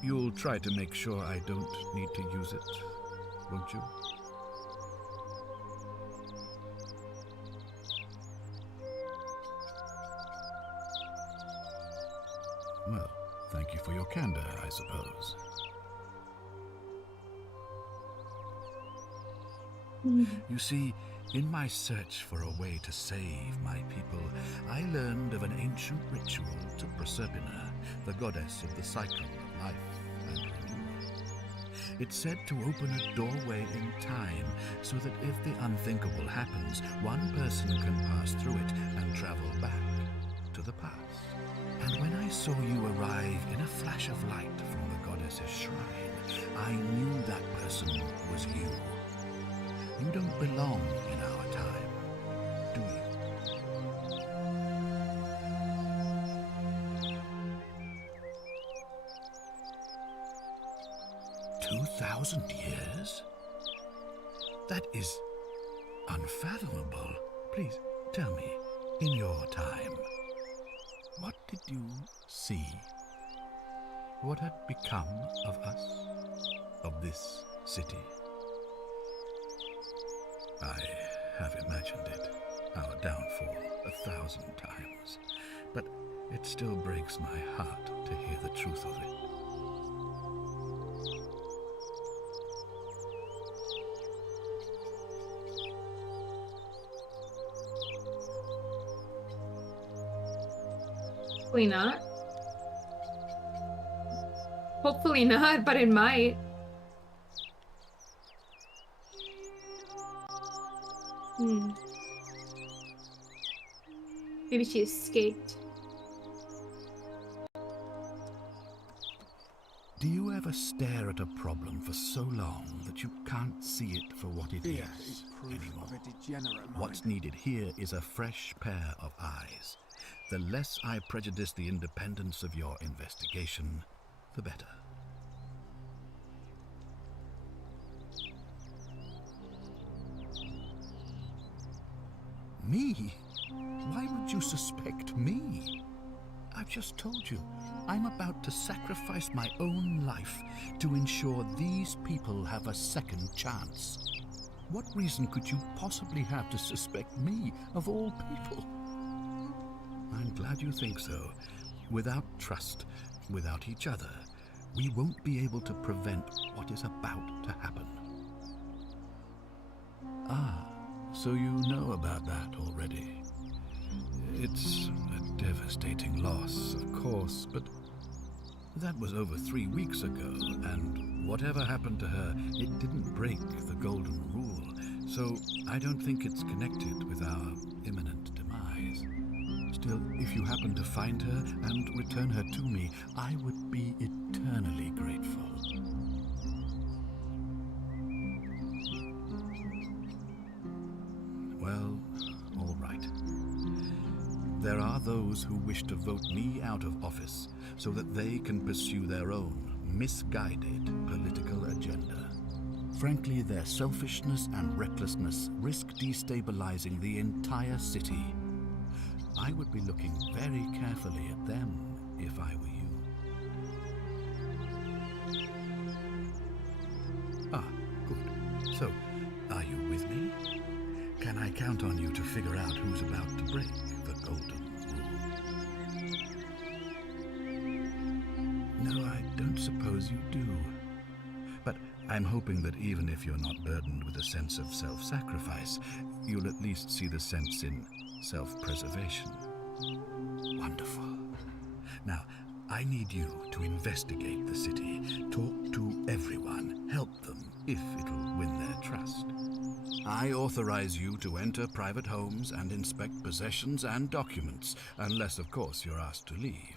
You'll try to make sure I don't need to use it, won't you? Well, thank you for your candor, I suppose. You see, in my search for a way to save my people, I learned of an ancient ritual to Proserpina, the goddess of the cycle of life and renewal. It's said to open a doorway in time, so that if the unthinkable happens, one person can pass through it and travel back to the past. And when I saw you arrive in a flash of light from the goddess's shrine, I knew that person was you. You don't belong in our time, do you? 2,000 years? That is unfathomable. Please, tell me, in your time, what did you see? What had become of us? Of this city? I have imagined it, our downfall, 1,000 times, but it still breaks my heart to hear the truth of it. Hopefully not. Hopefully not, but it might. Maybe she escaped. Do you ever stare at a problem for so long that you can't see it for what it is anymore? Of a degenerate mind. What's needed here is a fresh pair of eyes. The less I prejudice the independence of your investigation, the better. Me? Why would you suspect me? I've just told you, I'm about to sacrifice my own life to ensure these people have a second chance. What reason could you possibly have to suspect me, of all people? I'm glad you think so. Without trust, without each other, we won't be able to prevent what is about to happen. Ah, so you know about that already. It's a devastating loss, of course, but that was over 3 weeks ago, and whatever happened to her, it didn't break the golden rule, so I don't think it's connected with our imminent demise. Still, if you happen to find her and return her to me, I would be eternally grateful. Well, all right. There are those who wish to vote me out of office so that they can pursue their own misguided political agenda. Frankly, their selfishness and recklessness risk destabilizing the entire city. I would be looking very carefully at them if I were you. Ah, good. So, are you with me? Can I count on you to figure out who's about to break the I'm hoping that even if you're not burdened with a sense of self-sacrifice, you'll at least see the sense in self-preservation. Wonderful. Now, I need you to investigate the city, talk to everyone, help them if it'll win their trust. I authorize you to enter private homes and inspect possessions and documents, unless, of course, you're asked to leave.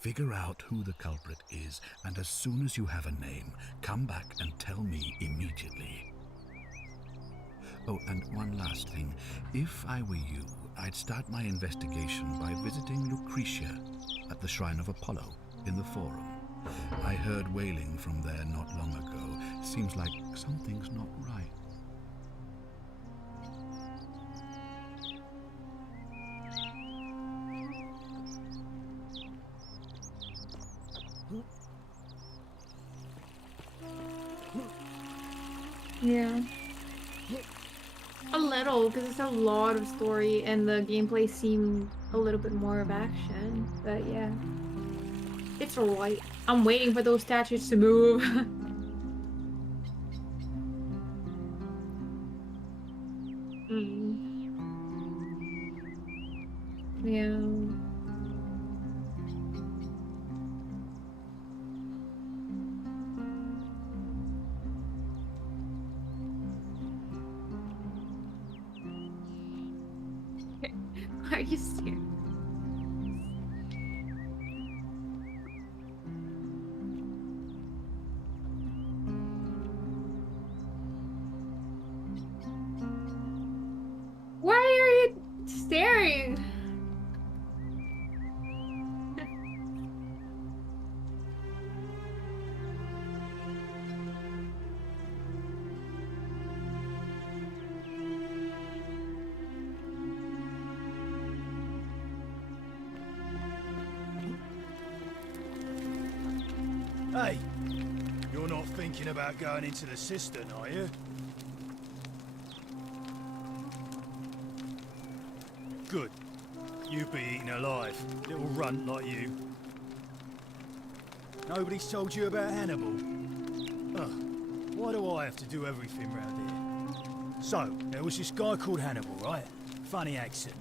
Figure out who the culprit is, and as soon as you have a name, come back and tell me immediately. Oh, and one last thing. If I were you, I'd start my investigation by visiting Lucretia at the Shrine of Apollo in the Forum. I heard wailing from there not long ago. Seems like something's not right. Yeah. A little, because it's a lot of story and the gameplay seemed a little bit more of action. But yeah. It's alright. I'm waiting for those statues to move. Yeah. Why are you staring? Why are you staring? Hey, you're not thinking about going into the cistern, are you? Good. You'd be eaten alive, little runt like you. Nobody's told you about Hannibal? Ugh, why do I have to do everything round here? So, there was this guy called Hannibal, right? Funny accent.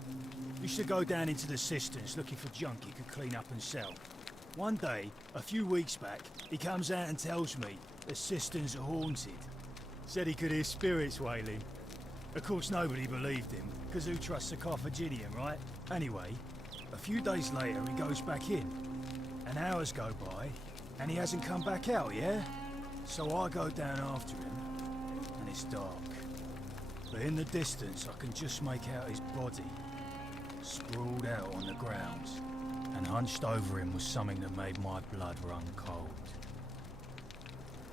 Used to go down into the cisterns looking for junk he could clean up and sell. One day, a few weeks back, he comes out and tells me the cisterns are haunted. Said he could hear spirits wailing. Of course, nobody believed him, because who trusts a Carthaginian, right? Anyway, a few days later, he goes back in. And hours go by, and he hasn't come back out, yeah? So I go down after him, and it's dark. But in the distance, I can just make out his body, sprawled out on the ground. And hunched over him was something that made my blood run cold.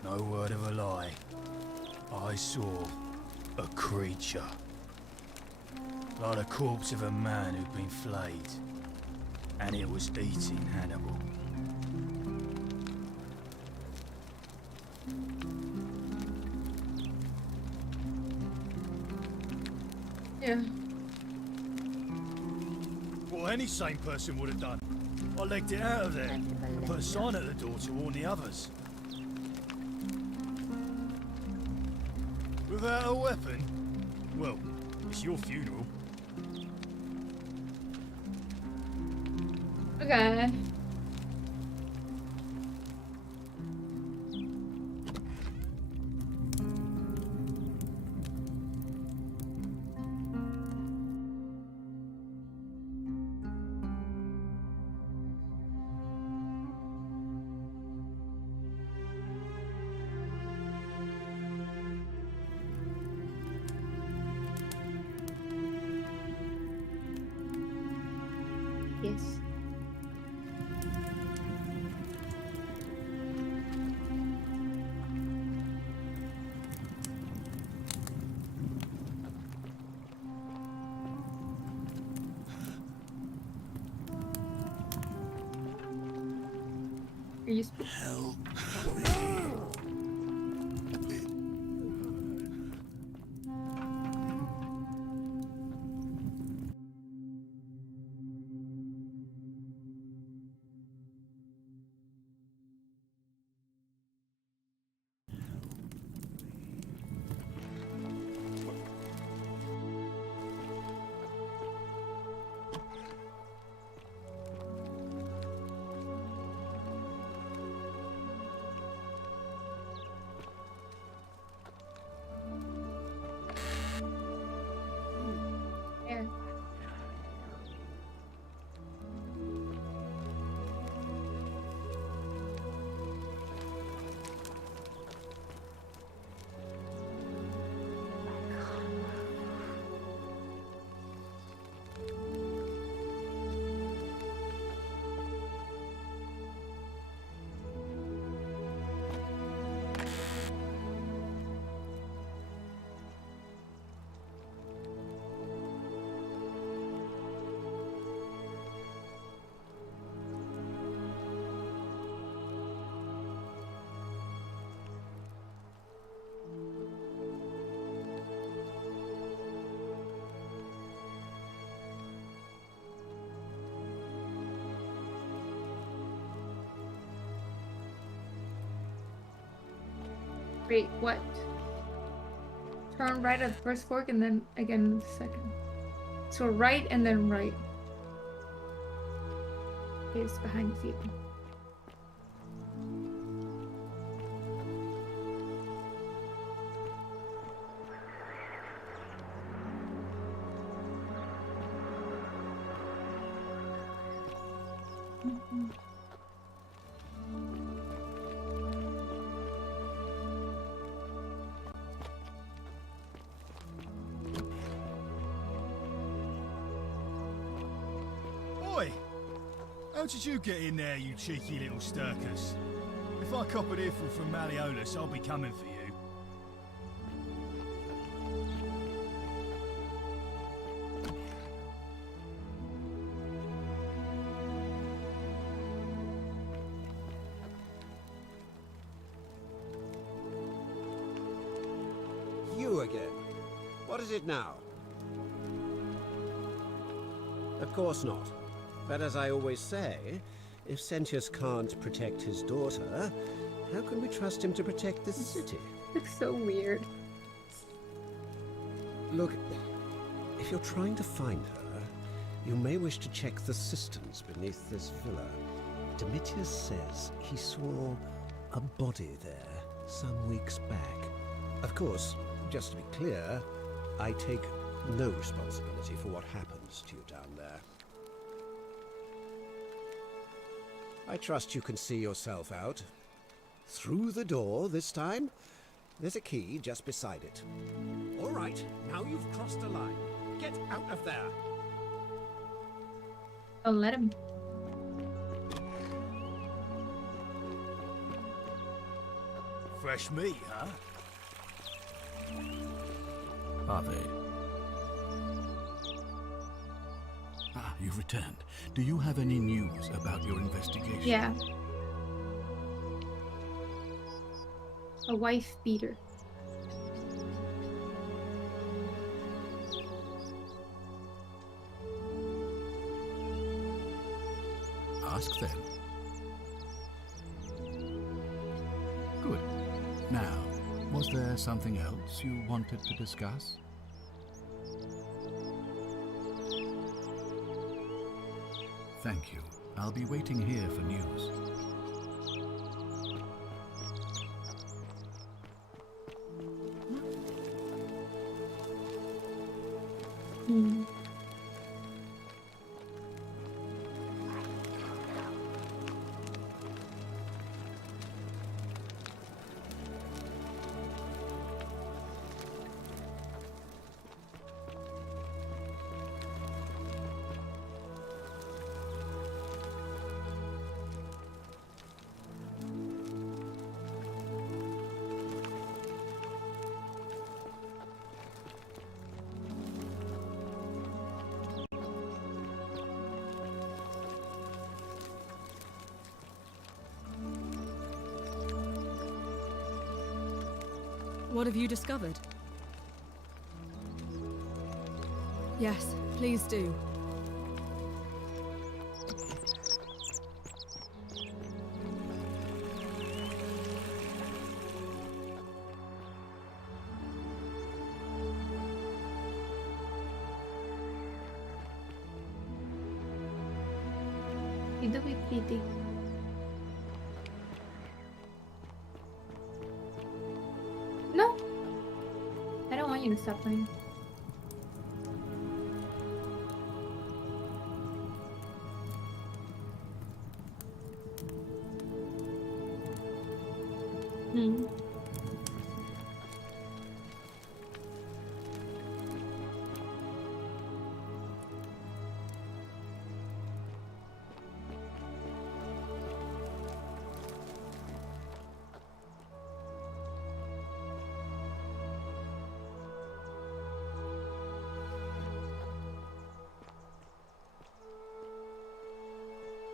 No word of a lie. I saw a creature. Like the corpse of a man who'd been flayed. And it was eating Hannibal. Yeah. What any sane person would have done. I legged it out of there and put a sign at the door to warn the others. Without a weapon? Well, it's your funeral. Okay. Yes. Are you Help Wait, what? Turn right at the first fork and then again the second. So right and then right. Okay, it's behind the field. Oi! How did you get in there, you cheeky little stirkers? If I cop an earful from Malleolus, I'll be coming for you. You again. What is it now? Of course not. But as I always say, if Sentius can't protect his daughter, how can we trust him to protect this city? It's so weird. Look, if you're trying to find her, you may wish to check the cisterns beneath this villa. Domitius says he saw a body there some weeks back. Of course, just to be clear, I take no responsibility for what happens to you down there. I trust you can see yourself out. Through the door this time. There's a key just beside it. All right, now you've crossed a line. Get out of there. Don't let him. Fresh meat, huh? Are they? Ah, you've returned. Do you have any news about your investigation? Yeah. A wife beater. Ask them. Good. Now, was there something else you wanted to discuss? Thank you. I'll be waiting here for news. What have you discovered? Yes, please do. Itu pretty. No. I don't want you to stop playing.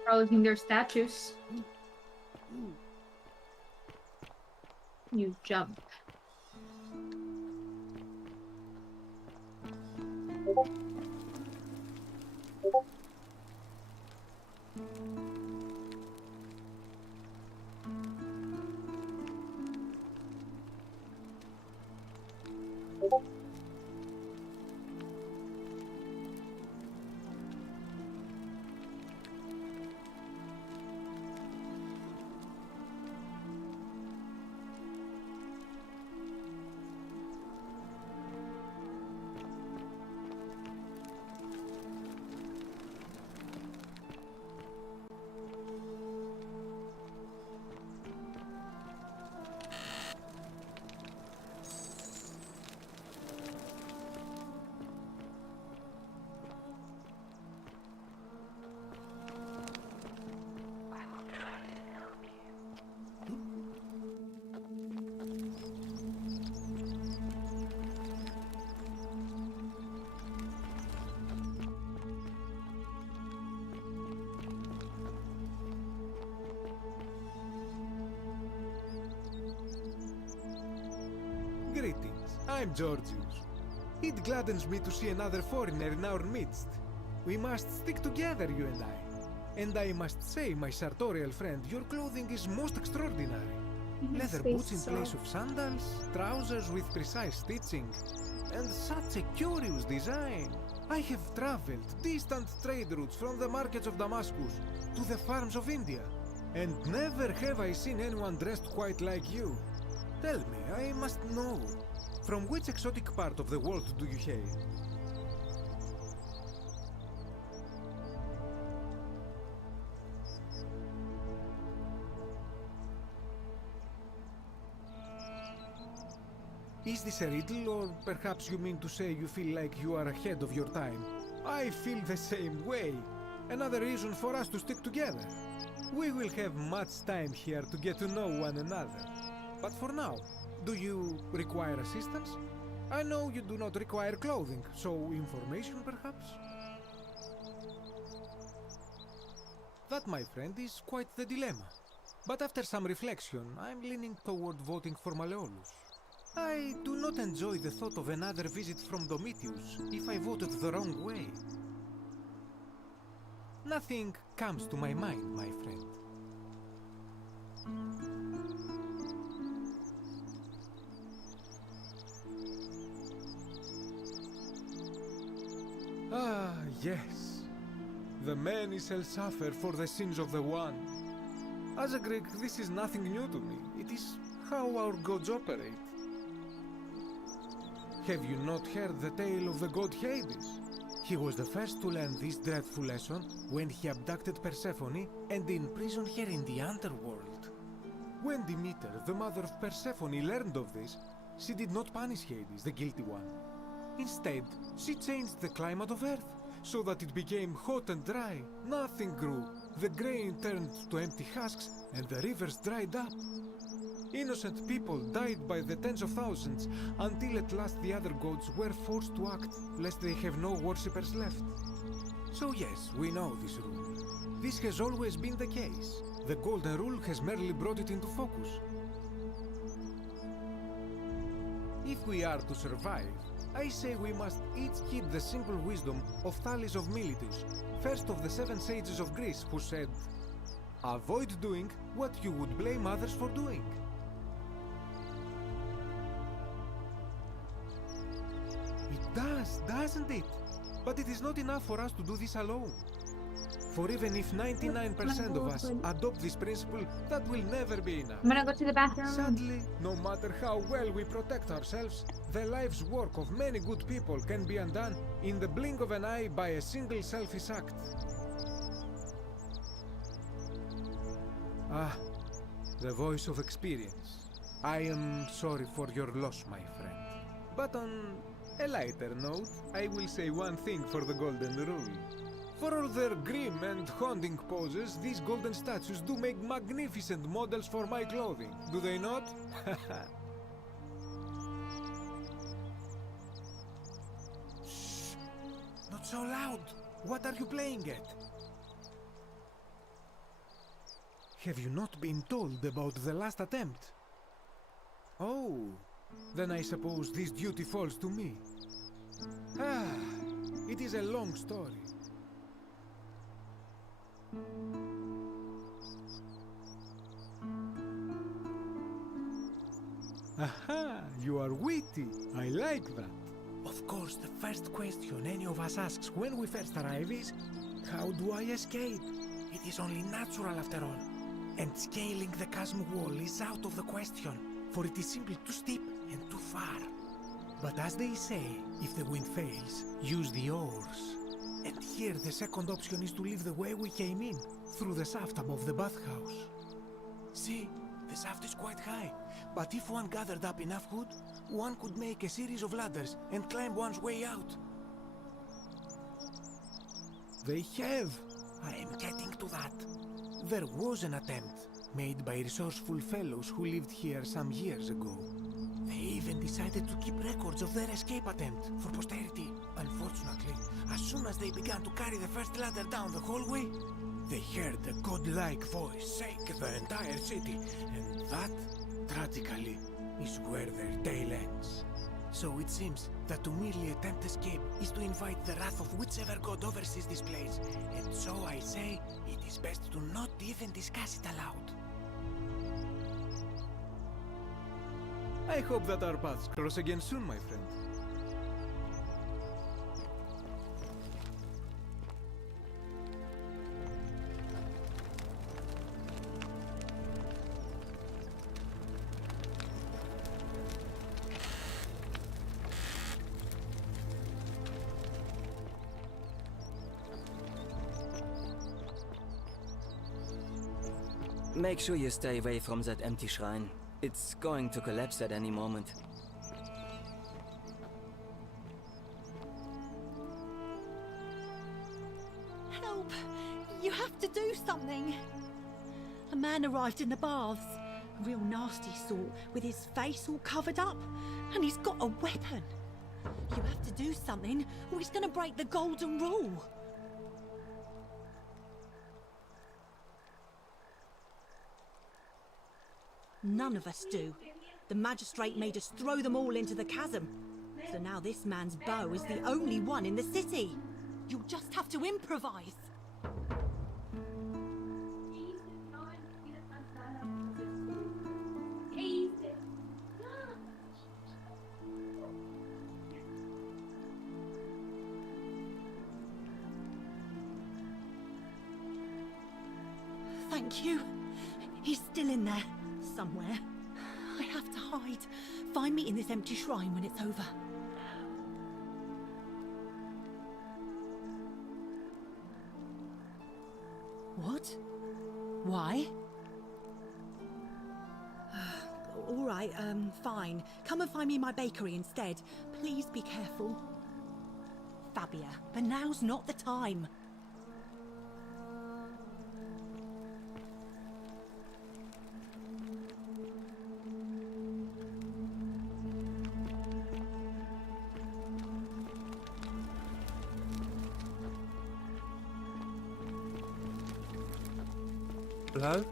Probably think they're statues. You jump. Greetings, I'm Georgius. It gladdens me to see another foreigner in our midst. We must stick together, you and I. And I must say, my sartorial friend, your clothing is most extraordinary. Leather boots in place of sandals, trousers with precise stitching, and such a curious design. I have traveled distant trade routes from the markets of Damascus to the farms of India, and never have I seen anyone dressed quite like you. Tell me, I must know, from which exotic part of the world do you hail? Is this a riddle, or perhaps you mean to say you feel like you are ahead of your time? I feel the same way. Another reason for us to stick together. We will have much time here to get to know one another. But for now, do you require assistance? I know you do not require clothing, so information perhaps? That, my friend, is quite the dilemma. But after some reflection, I'm leaning toward voting for Malleolus. I do not enjoy the thought of another visit from Domitius if I voted the wrong way. Nothing comes to my mind, my friend. Ah, yes. The many shall suffer for the sins of the one. As a Greek, this is nothing new to me. It is how our gods operate. Have you not heard the tale of the god Hades? He was the first to learn this dreadful lesson when he abducted Persephone and imprisoned her in the underworld. When Demeter, the mother of Persephone, learned of this, she did not punish Hades, the guilty one. Instead, she changed the climate of Earth so that it became hot and dry. Nothing grew. The grain turned to empty husks and the rivers dried up. Innocent people died by the tens of thousands until at last the other gods were forced to act, lest they have no worshippers left. So yes, we know this rule. This has always been the case. The Golden Rule has merely brought it into focus. If we are to survive, I say we must each keep the simple wisdom of Thales of Miletus, first of the 7 sages of Greece, who said, "Avoid doing what you would blame others for doing." It does, doesn't it? But it is not enough for us to do this alone. For even if 99% of us adopt this principle, that will never be enough. I'm gonna go to the bathroom. Sadly, no matter how well we protect ourselves, the life's work of many good people can be undone in the blink of an eye by a single selfish act. Ah, the voice of experience. I am sorry for your loss, my friend. But on a lighter note, I will say one thing for the Golden Rule. For all their grim and haunting poses, these golden statues do make magnificent models for my clothing, do they not? Shh! Not so loud! What are you playing at? Have you not been told about the last attempt? Oh, then I suppose this duty falls to me. Ah, it is a long story. Aha, you are witty. I like that. Of course, the first question any of us asks when we first arrive is, how do I escape? It is only natural after all. And scaling the chasm wall is out of the question, for it is simply too steep and too far. But as they say, if the wind fails, use the oars. And here the second option is to leave the way we came in, through the shaft above the bathhouse. See, the shaft is quite high, but if one gathered up enough wood, one could make a series of ladders and climb one's way out. They have. I am getting to that. There was an attempt, made by resourceful fellows who lived here some years ago. They even decided to keep records of their escape attempt for posterity. Unfortunately, as soon as they began to carry the first ladder down the hallway, they heard a godlike voice shake the entire city, and that, tragically, is where their tale ends. So it seems that to merely attempt escape is to invite the wrath of whichever god oversees this place, and so I say it is best to not even discuss it aloud. I hope that our paths cross again soon, my friend. Make sure you stay away from that empty shrine. It's going to collapse at any moment. Help! You have to do something! A man arrived in the baths. A real nasty sort, with his face all covered up. And he's got a weapon. You have to do something, or he's gonna break the golden rule. None of us do. The magistrate made us throw them all into the chasm. So now this man's bow is the only one in the city. You'll just have to improvise. Thank you. He's still in there. Somewhere. I have to hide. Find me in this empty shrine when it's over. What? Why? All right, fine. Come and find me in my bakery instead. Please be careful. Fabia, but now's not the time. Hello?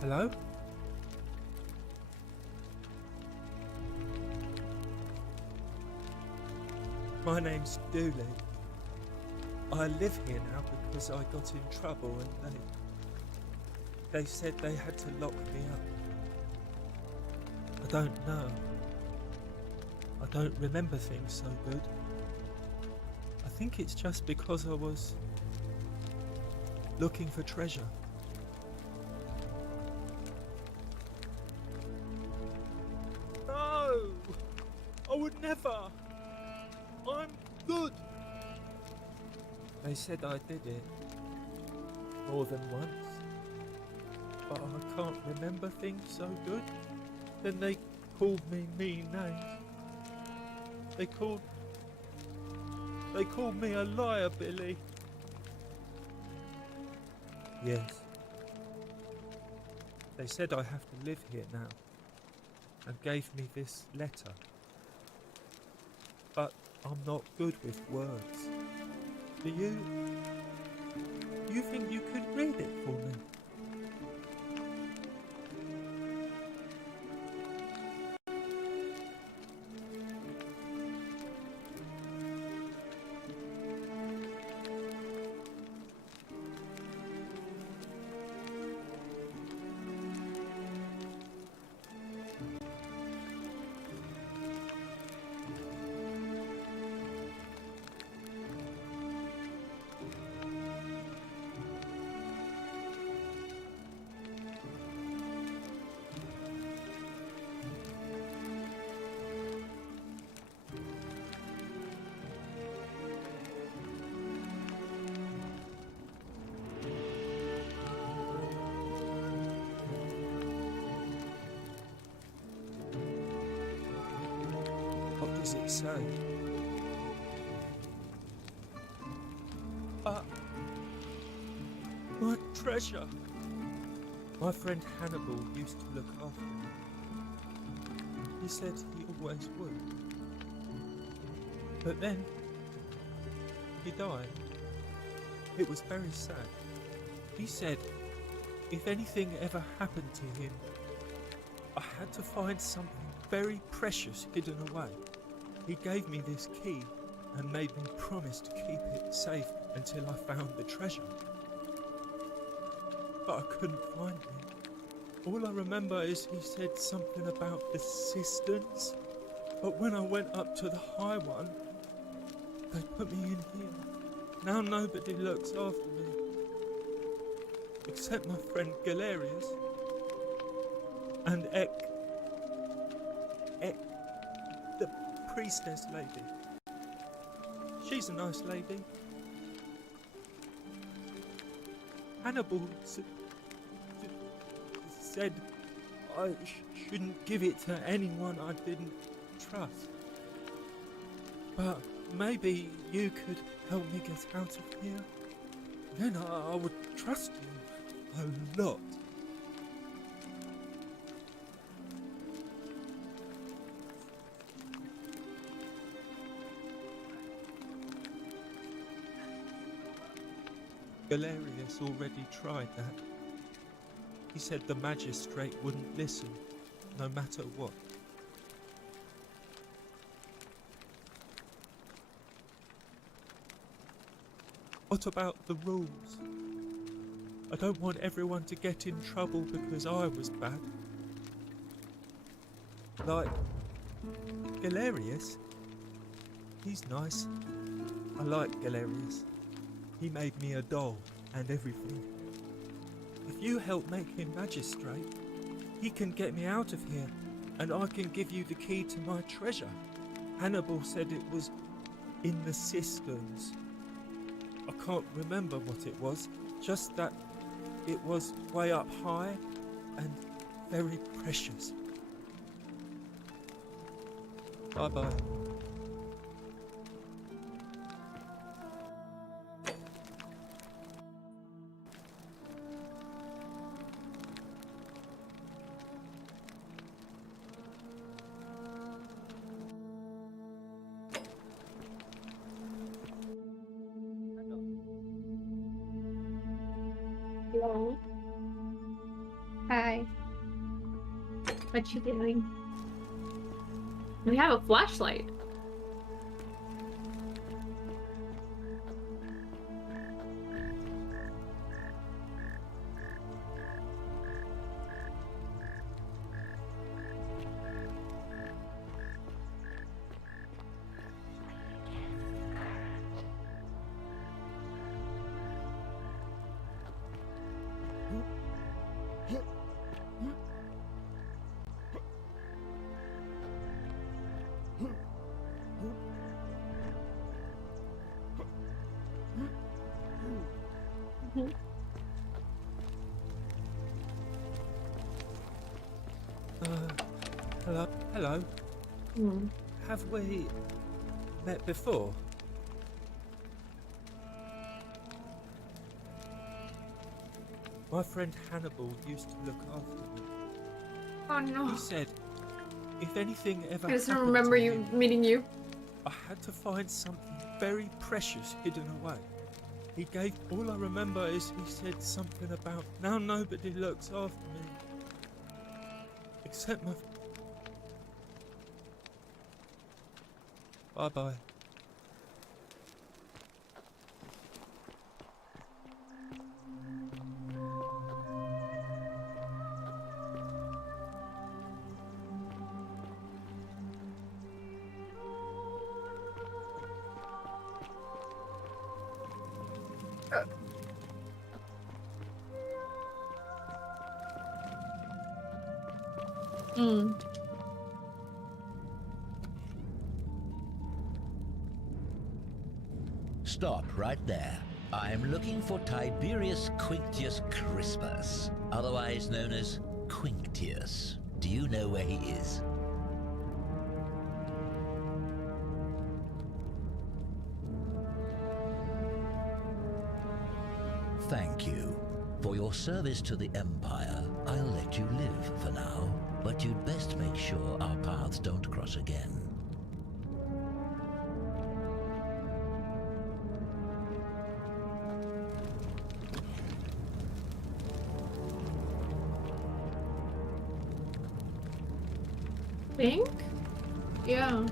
Hello? My name's Dooley. I live here now because I got in trouble and they said they had to lock me up. I don't know. I don't remember things so good. I think it's just because I was looking for treasure. No! I would never! I'm good! They said I did it more than once, but I can't remember things so good. Then they called me mean names. They called me a liar, Billy. Yes. They said I have to live here now, and gave me this letter. But I'm not good with words. Do you think you could read it for me? does it say? My treasure! My friend Hannibal used to look after me. He said he always would. But then, he died. It was very sad. He said if anything ever happened to him, I had to find something very precious hidden away. He gave me this key and made me promise to keep it safe until I found the treasure. But I couldn't find it. All I remember is he said something about the cisterns, but when I went up to the high one, they put me in here. Now nobody looks after me, except my friend Galerius and the priestess lady. She's a nice lady. Hannibal said I shouldn't give it to anyone I didn't trust. But maybe you could help me get out of here. Then I would trust you a lot. Galerius already tried that. He said the magistrate wouldn't listen, no matter what. What about the rules? I don't want everyone to get in trouble because I was bad. Like Galerius. He's nice. I like Galerius. He made me a doll and everything. If you help make him magistrate, he can get me out of here, and I can give you the key to my treasure. Hannibal said it was in the cisterns. I can't remember what it was, just that it was way up high and very precious. Bye-bye. Hello. Hi. What you doing? We have a flashlight. Hello. Have we met before? My friend Hannibal used to look after me. Oh no. He said, if anything ever I just don't happened remember to you him, meeting you. I had to find something very precious hidden away. He gave, all I remember is he said something about, now nobody looks after me. Except my... Bye-bye. Stop right there. I'm looking for Tiberius Quinctius Crispus, otherwise known as Quinctius. Do you know where he is? thank you. For your service to the Empire, I'll let you live for now, but you'd best make sure our paths don't cross again. Think? Yeah.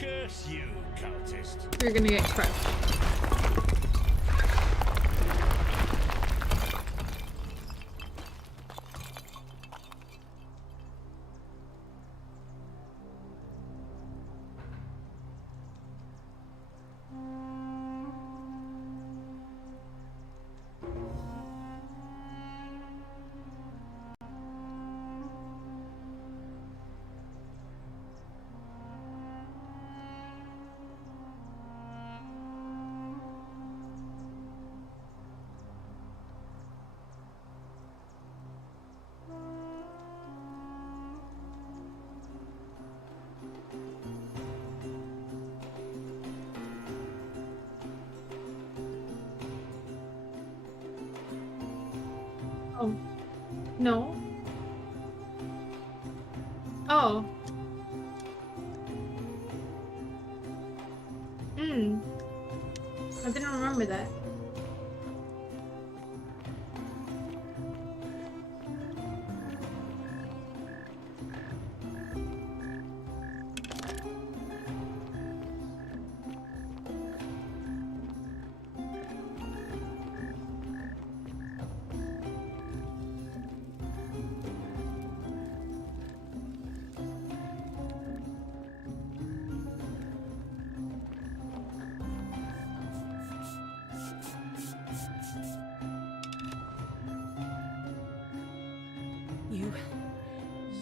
Curse you, cultist. You're gonna get crushed. Oh. No. Oh. I didn't remember that.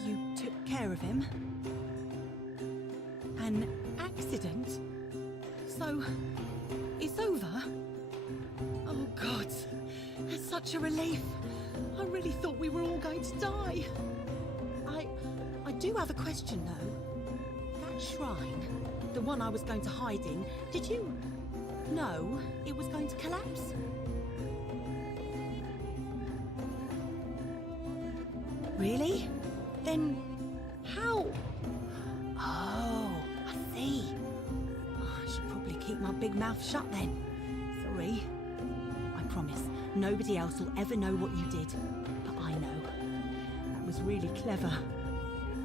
You took care of him? An accident? So, it's over? Oh God, that's such a relief. I really thought we were all going to die. I do have a question though. That shrine, the one I was going to hide in, did you know it was going to collapse? Really? Then how? Oh, I see. I should probably keep my big mouth shut then. Sorry. I promise, nobody else will ever know what you did. But I know. That was really clever.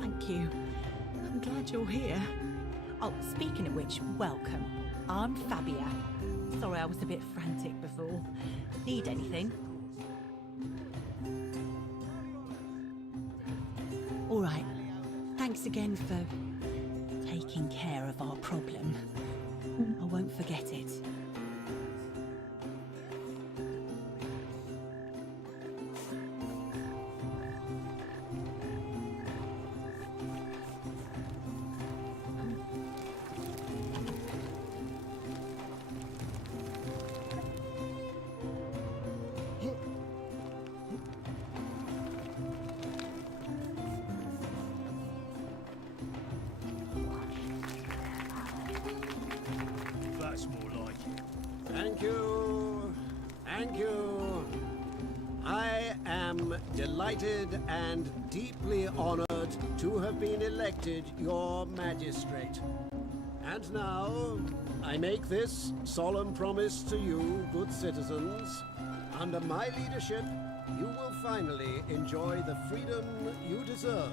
Thank you. I'm glad you're here. Oh, speaking of which, welcome. I'm Fabia. Sorry I was a bit frantic before. Need anything? All right. Thanks again for taking care of our problem. I won't forget it. That's more like it. Thank you. Thank you. I am delighted and deeply honored to have been elected your magistrate. And now, I make this solemn promise to you, good citizens. Under my leadership, you will finally enjoy the freedom you deserve.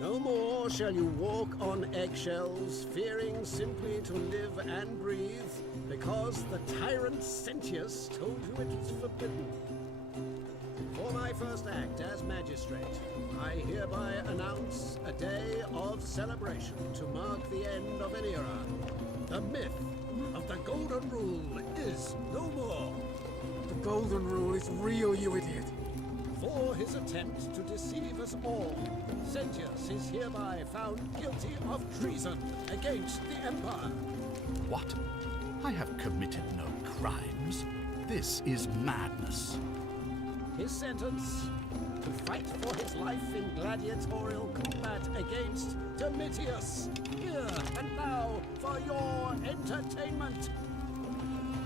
No more shall you walk on eggshells, fearing simply to live and breathe, because the tyrant Sentius told you it was forbidden. For my first act as magistrate, I hereby announce a day of celebration to mark the end of an era. The myth of the Golden Rule is no more. The Golden Rule is real, you idiot. for his attempt to deceive us all. Sentius is hereby found guilty of treason against the Empire. What? I have committed no crimes. This is madness. His sentence: to fight for his life in gladiatorial combat against Domitius. Here and now for your entertainment.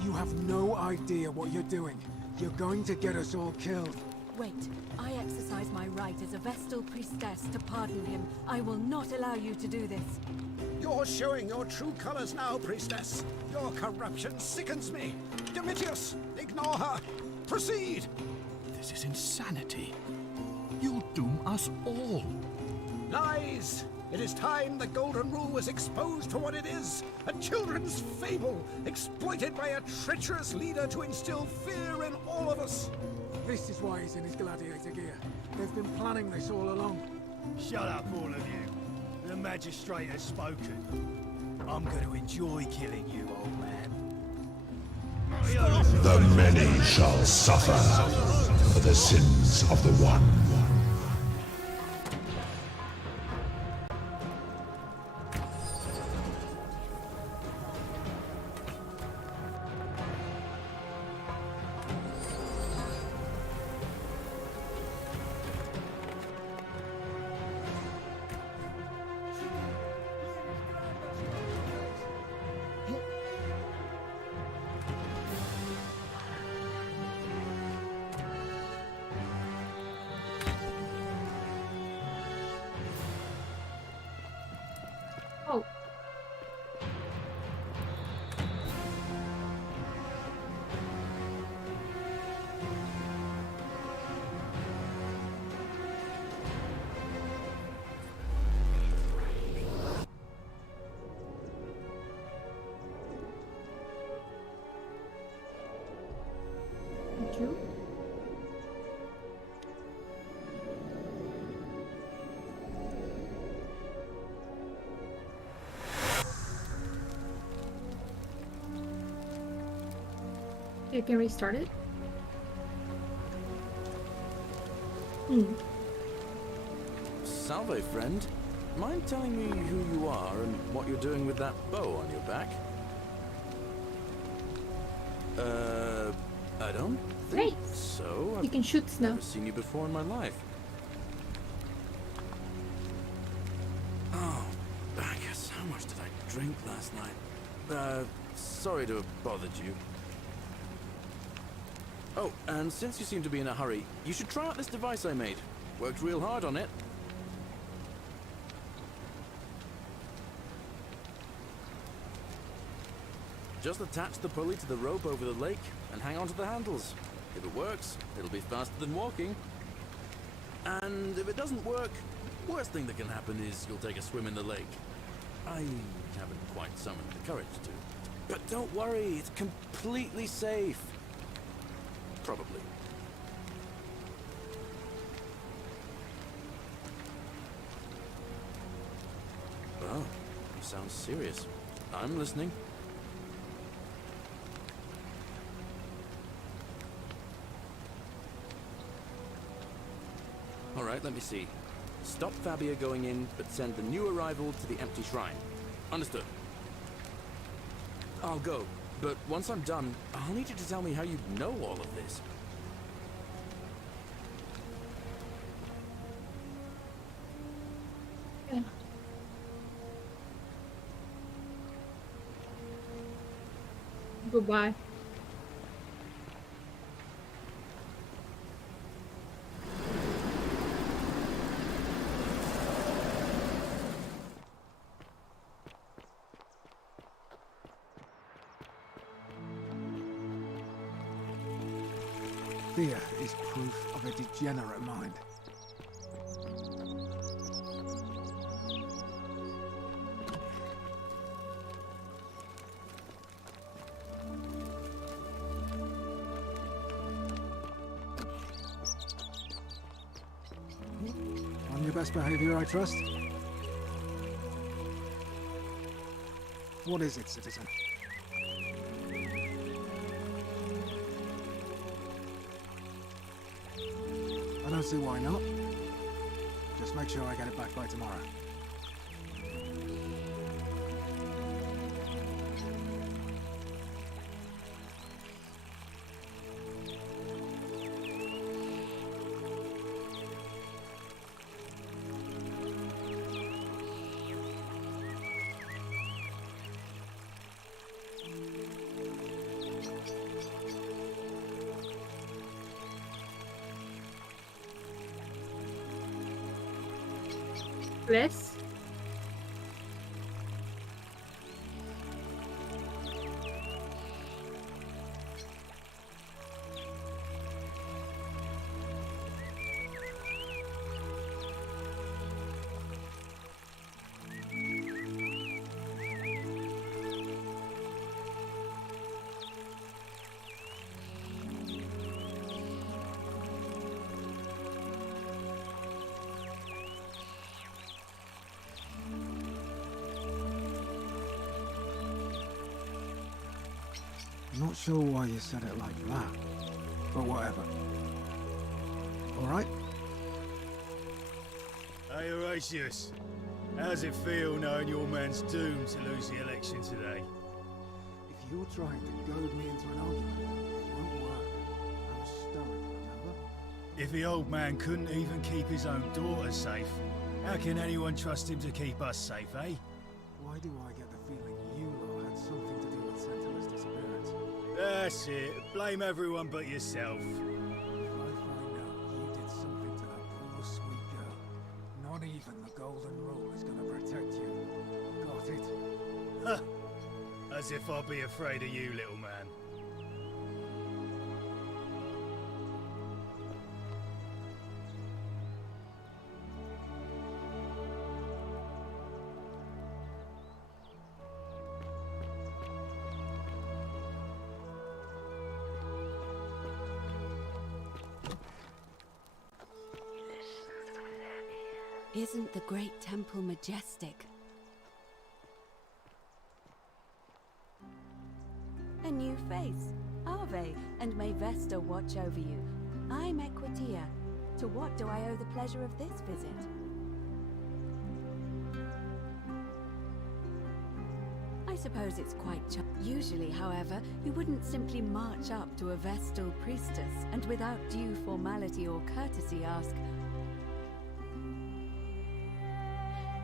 You have no idea what you're doing. You're going to get us all killed. Wait, I exercise my right as a Vestal priestess to pardon him. I will not allow you to do this. You're showing your true colors now, priestess. Your corruption sickens me. Domitius, ignore her. Proceed. This is insanity. You'll doom us all. Lies! It is time the Golden Rule was exposed for what it is. A children's fable, exploited by a treacherous leader to instill fear in all of us. This is why he's in his gladiator gear. They've been planning this all along. Shut up, all of you. The magistrate has spoken. I'm going to enjoy killing you, old man. The many shall suffer for the sins of the one. Oh. Thank you. You can restart it. Salve, friend. Mind telling me who you are and what you're doing with that bow on your back? I don't think so. You can shoot snow. I've never seen you before in my life. Oh, Bacchus, how much did I drink last night? Sorry to have bothered you. Oh, and since you seem to be in a hurry, you should try out this device I made. Worked real hard on it. Just attach the pulley to the rope over the lake and hang on to the handles. If it works, it'll be faster than walking. And if it doesn't work, worst thing that can happen is you'll take a swim in the lake. I haven't quite summoned the courage to. But don't worry, it's completely safe. Probably. Oh, you sound serious. I'm listening. Alright, let me see. Stop Fabia going in, but send the new arrival to the empty shrine. Understood. I'll go, but once I'm done, I'll need you to tell me how you know all of this. Yeah. Goodbye. Fear is proof of a degenerate mind. On your best behavior, I trust. What is it, citizen? I don't see why not. Just make sure I get it back by tomorrow. Bliss? I'm not sure why you said it like that, but whatever. Alright? Hey, Horatius. How's it feel knowing your man's doomed to lose the election today? If you're trying to goad me into an argument, it won't work. I'm stoic, remember? If the old man couldn't even keep his own daughter safe, how can anyone trust him to keep us safe, eh? Why do I get the feeling you lot had something to do with Sentilla's disappearance? That's it. Blame everyone but yourself. If I find out you did something to that poor sweet girl, not even the golden rule is gonna protect you. Got it? Huh. As if I'll be afraid of you, little man. Isn't the great temple majestic? A new face. Ave, and may Vesta watch over you. I'm Equitia. To what do I owe the pleasure of this visit? I suppose it's quite usually, however, you wouldn't simply march up to a Vestal priestess and without due formality or courtesy ask.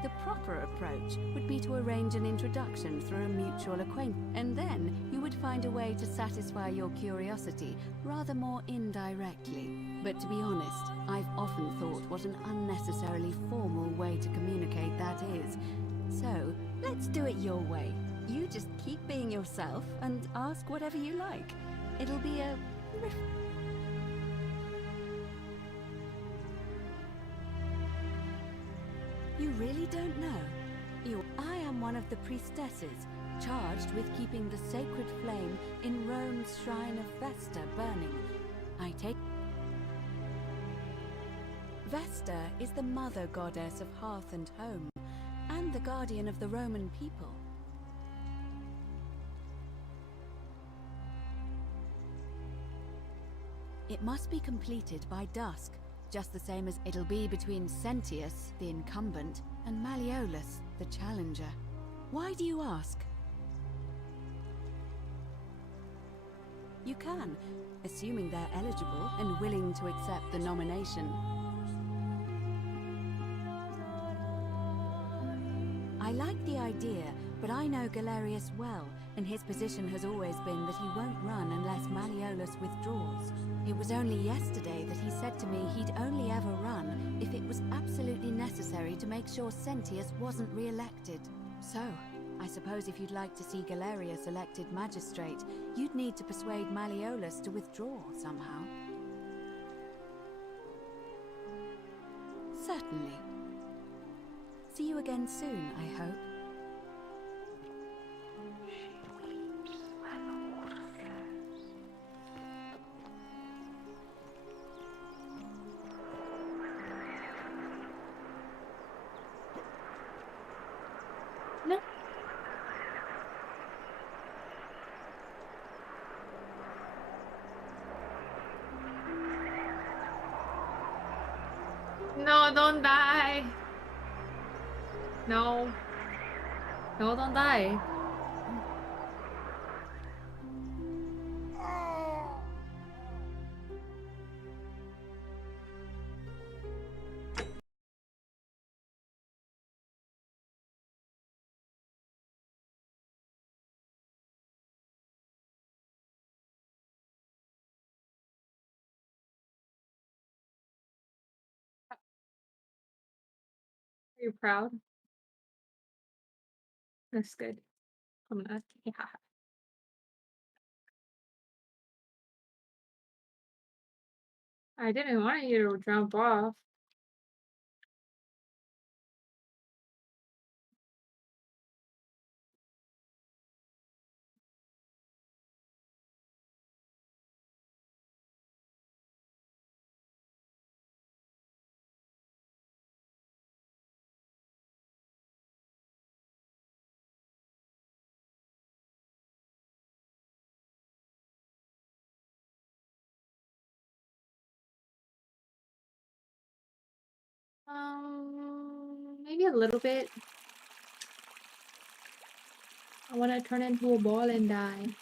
The proper approach would be to arrange an introduction through a mutual acquaintance, and then you would find a way to satisfy your curiosity rather more indirectly. But to be honest, I've often thought what an unnecessarily formal way to communicate that is. So, let's do it your way. You just keep being yourself and ask whatever you like. It'll be a... You really don't know? I am one of the priestesses, charged with keeping the sacred flame in Rome's shrine of Vesta burning. I take... Vesta is the mother goddess of hearth and home, and the guardian of the Roman people. It must be completed by dusk, just the same as it'll be between Sentius, the incumbent, and Malleolus, the challenger. Why do you ask? You can, assuming they're eligible and willing to accept the nomination. I like the idea, but I know Galerius well, and his position has always been that he won't run unless Malleolus withdraws. It was only yesterday that he said to me he'd only ever run if it was absolutely necessary to make sure Sentius wasn't re-elected. So, I suppose if you'd like to see Galerius elected magistrate, you'd need to persuade Malleolus to withdraw somehow. Certainly. See you again soon, I hope. No. No. No, don't die. Are you proud? That's good. I'm not. Yeah. I didn't want you to jump off. Maybe a little bit. I want to turn into a ball and die.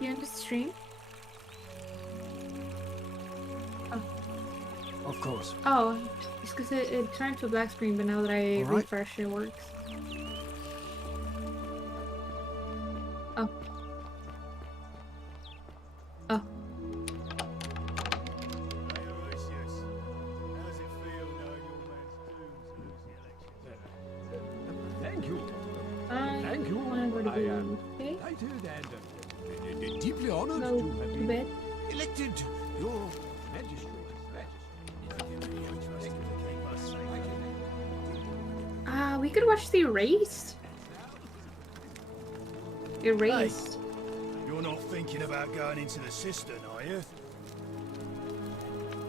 You on the stream? Oh. Of course. Oh, it's because it turned to a black screen, but now that I All right. refresh, it works. Oh. Oh. Thank you. Thank you. I am delighted and deeply honored No, to have too been bad. elected your magistrate. We could watch the Erased. Erased. You're not thinking about going into the cistern, are you?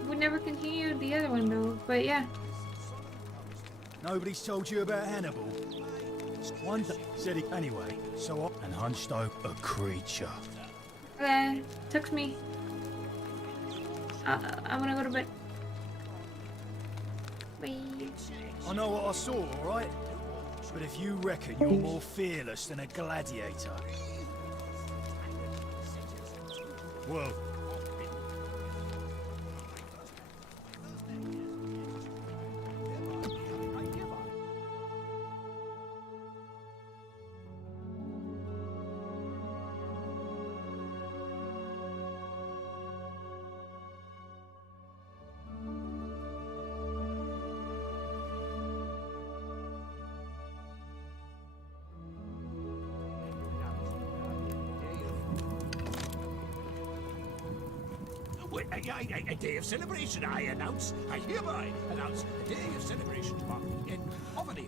We never continued the other one though, but yeah. Nobody's told you about Hannibal. One day said it anyway, so I... And hunched over a creature. Took me. I'm gonna go to bed. Bye. I know what I saw, alright? But if you reckon you're more fearless than a gladiator... Well... A day of celebration, I hereby announce a day of celebration to mark the end of an era.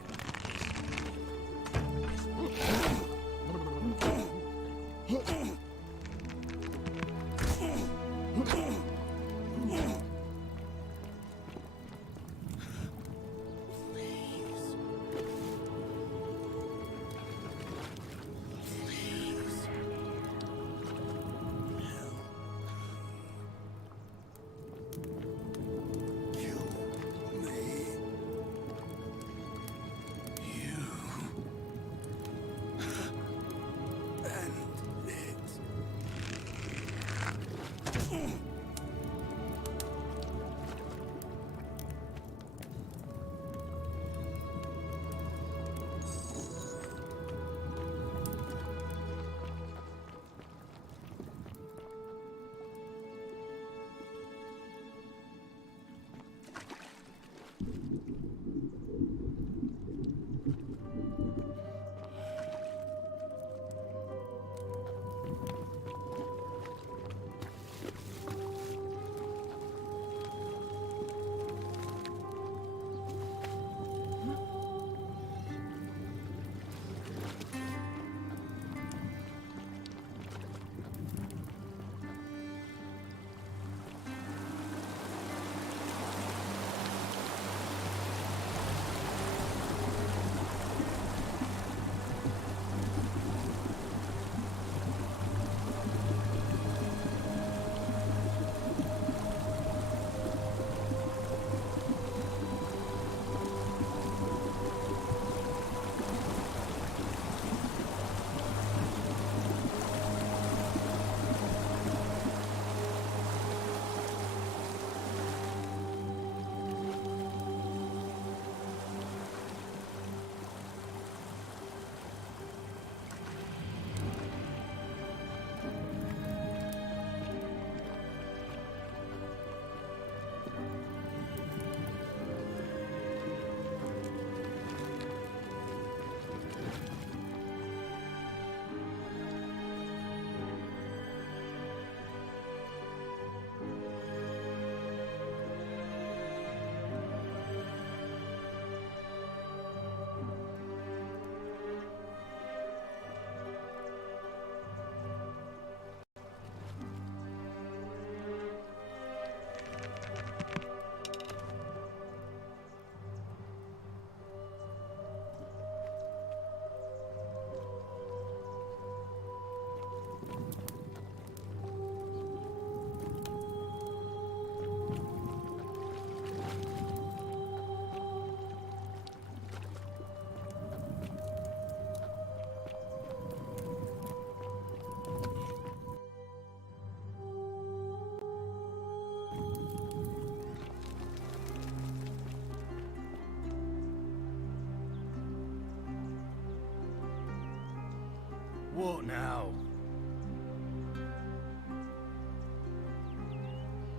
What now?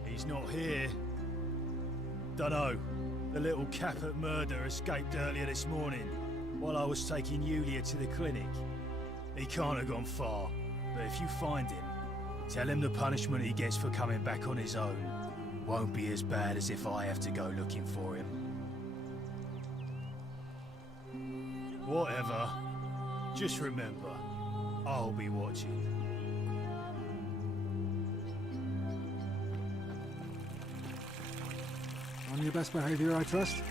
He's not here. Dunno. The little Caput murder escaped earlier this morning, while I was taking Yulia to the clinic. He can't have gone far, but if you find him, tell him the punishment he gets for coming back on his own won't be as bad as if I have to go looking for him. Whatever. Just remember, I'll be watching. On your best behavior, I trust?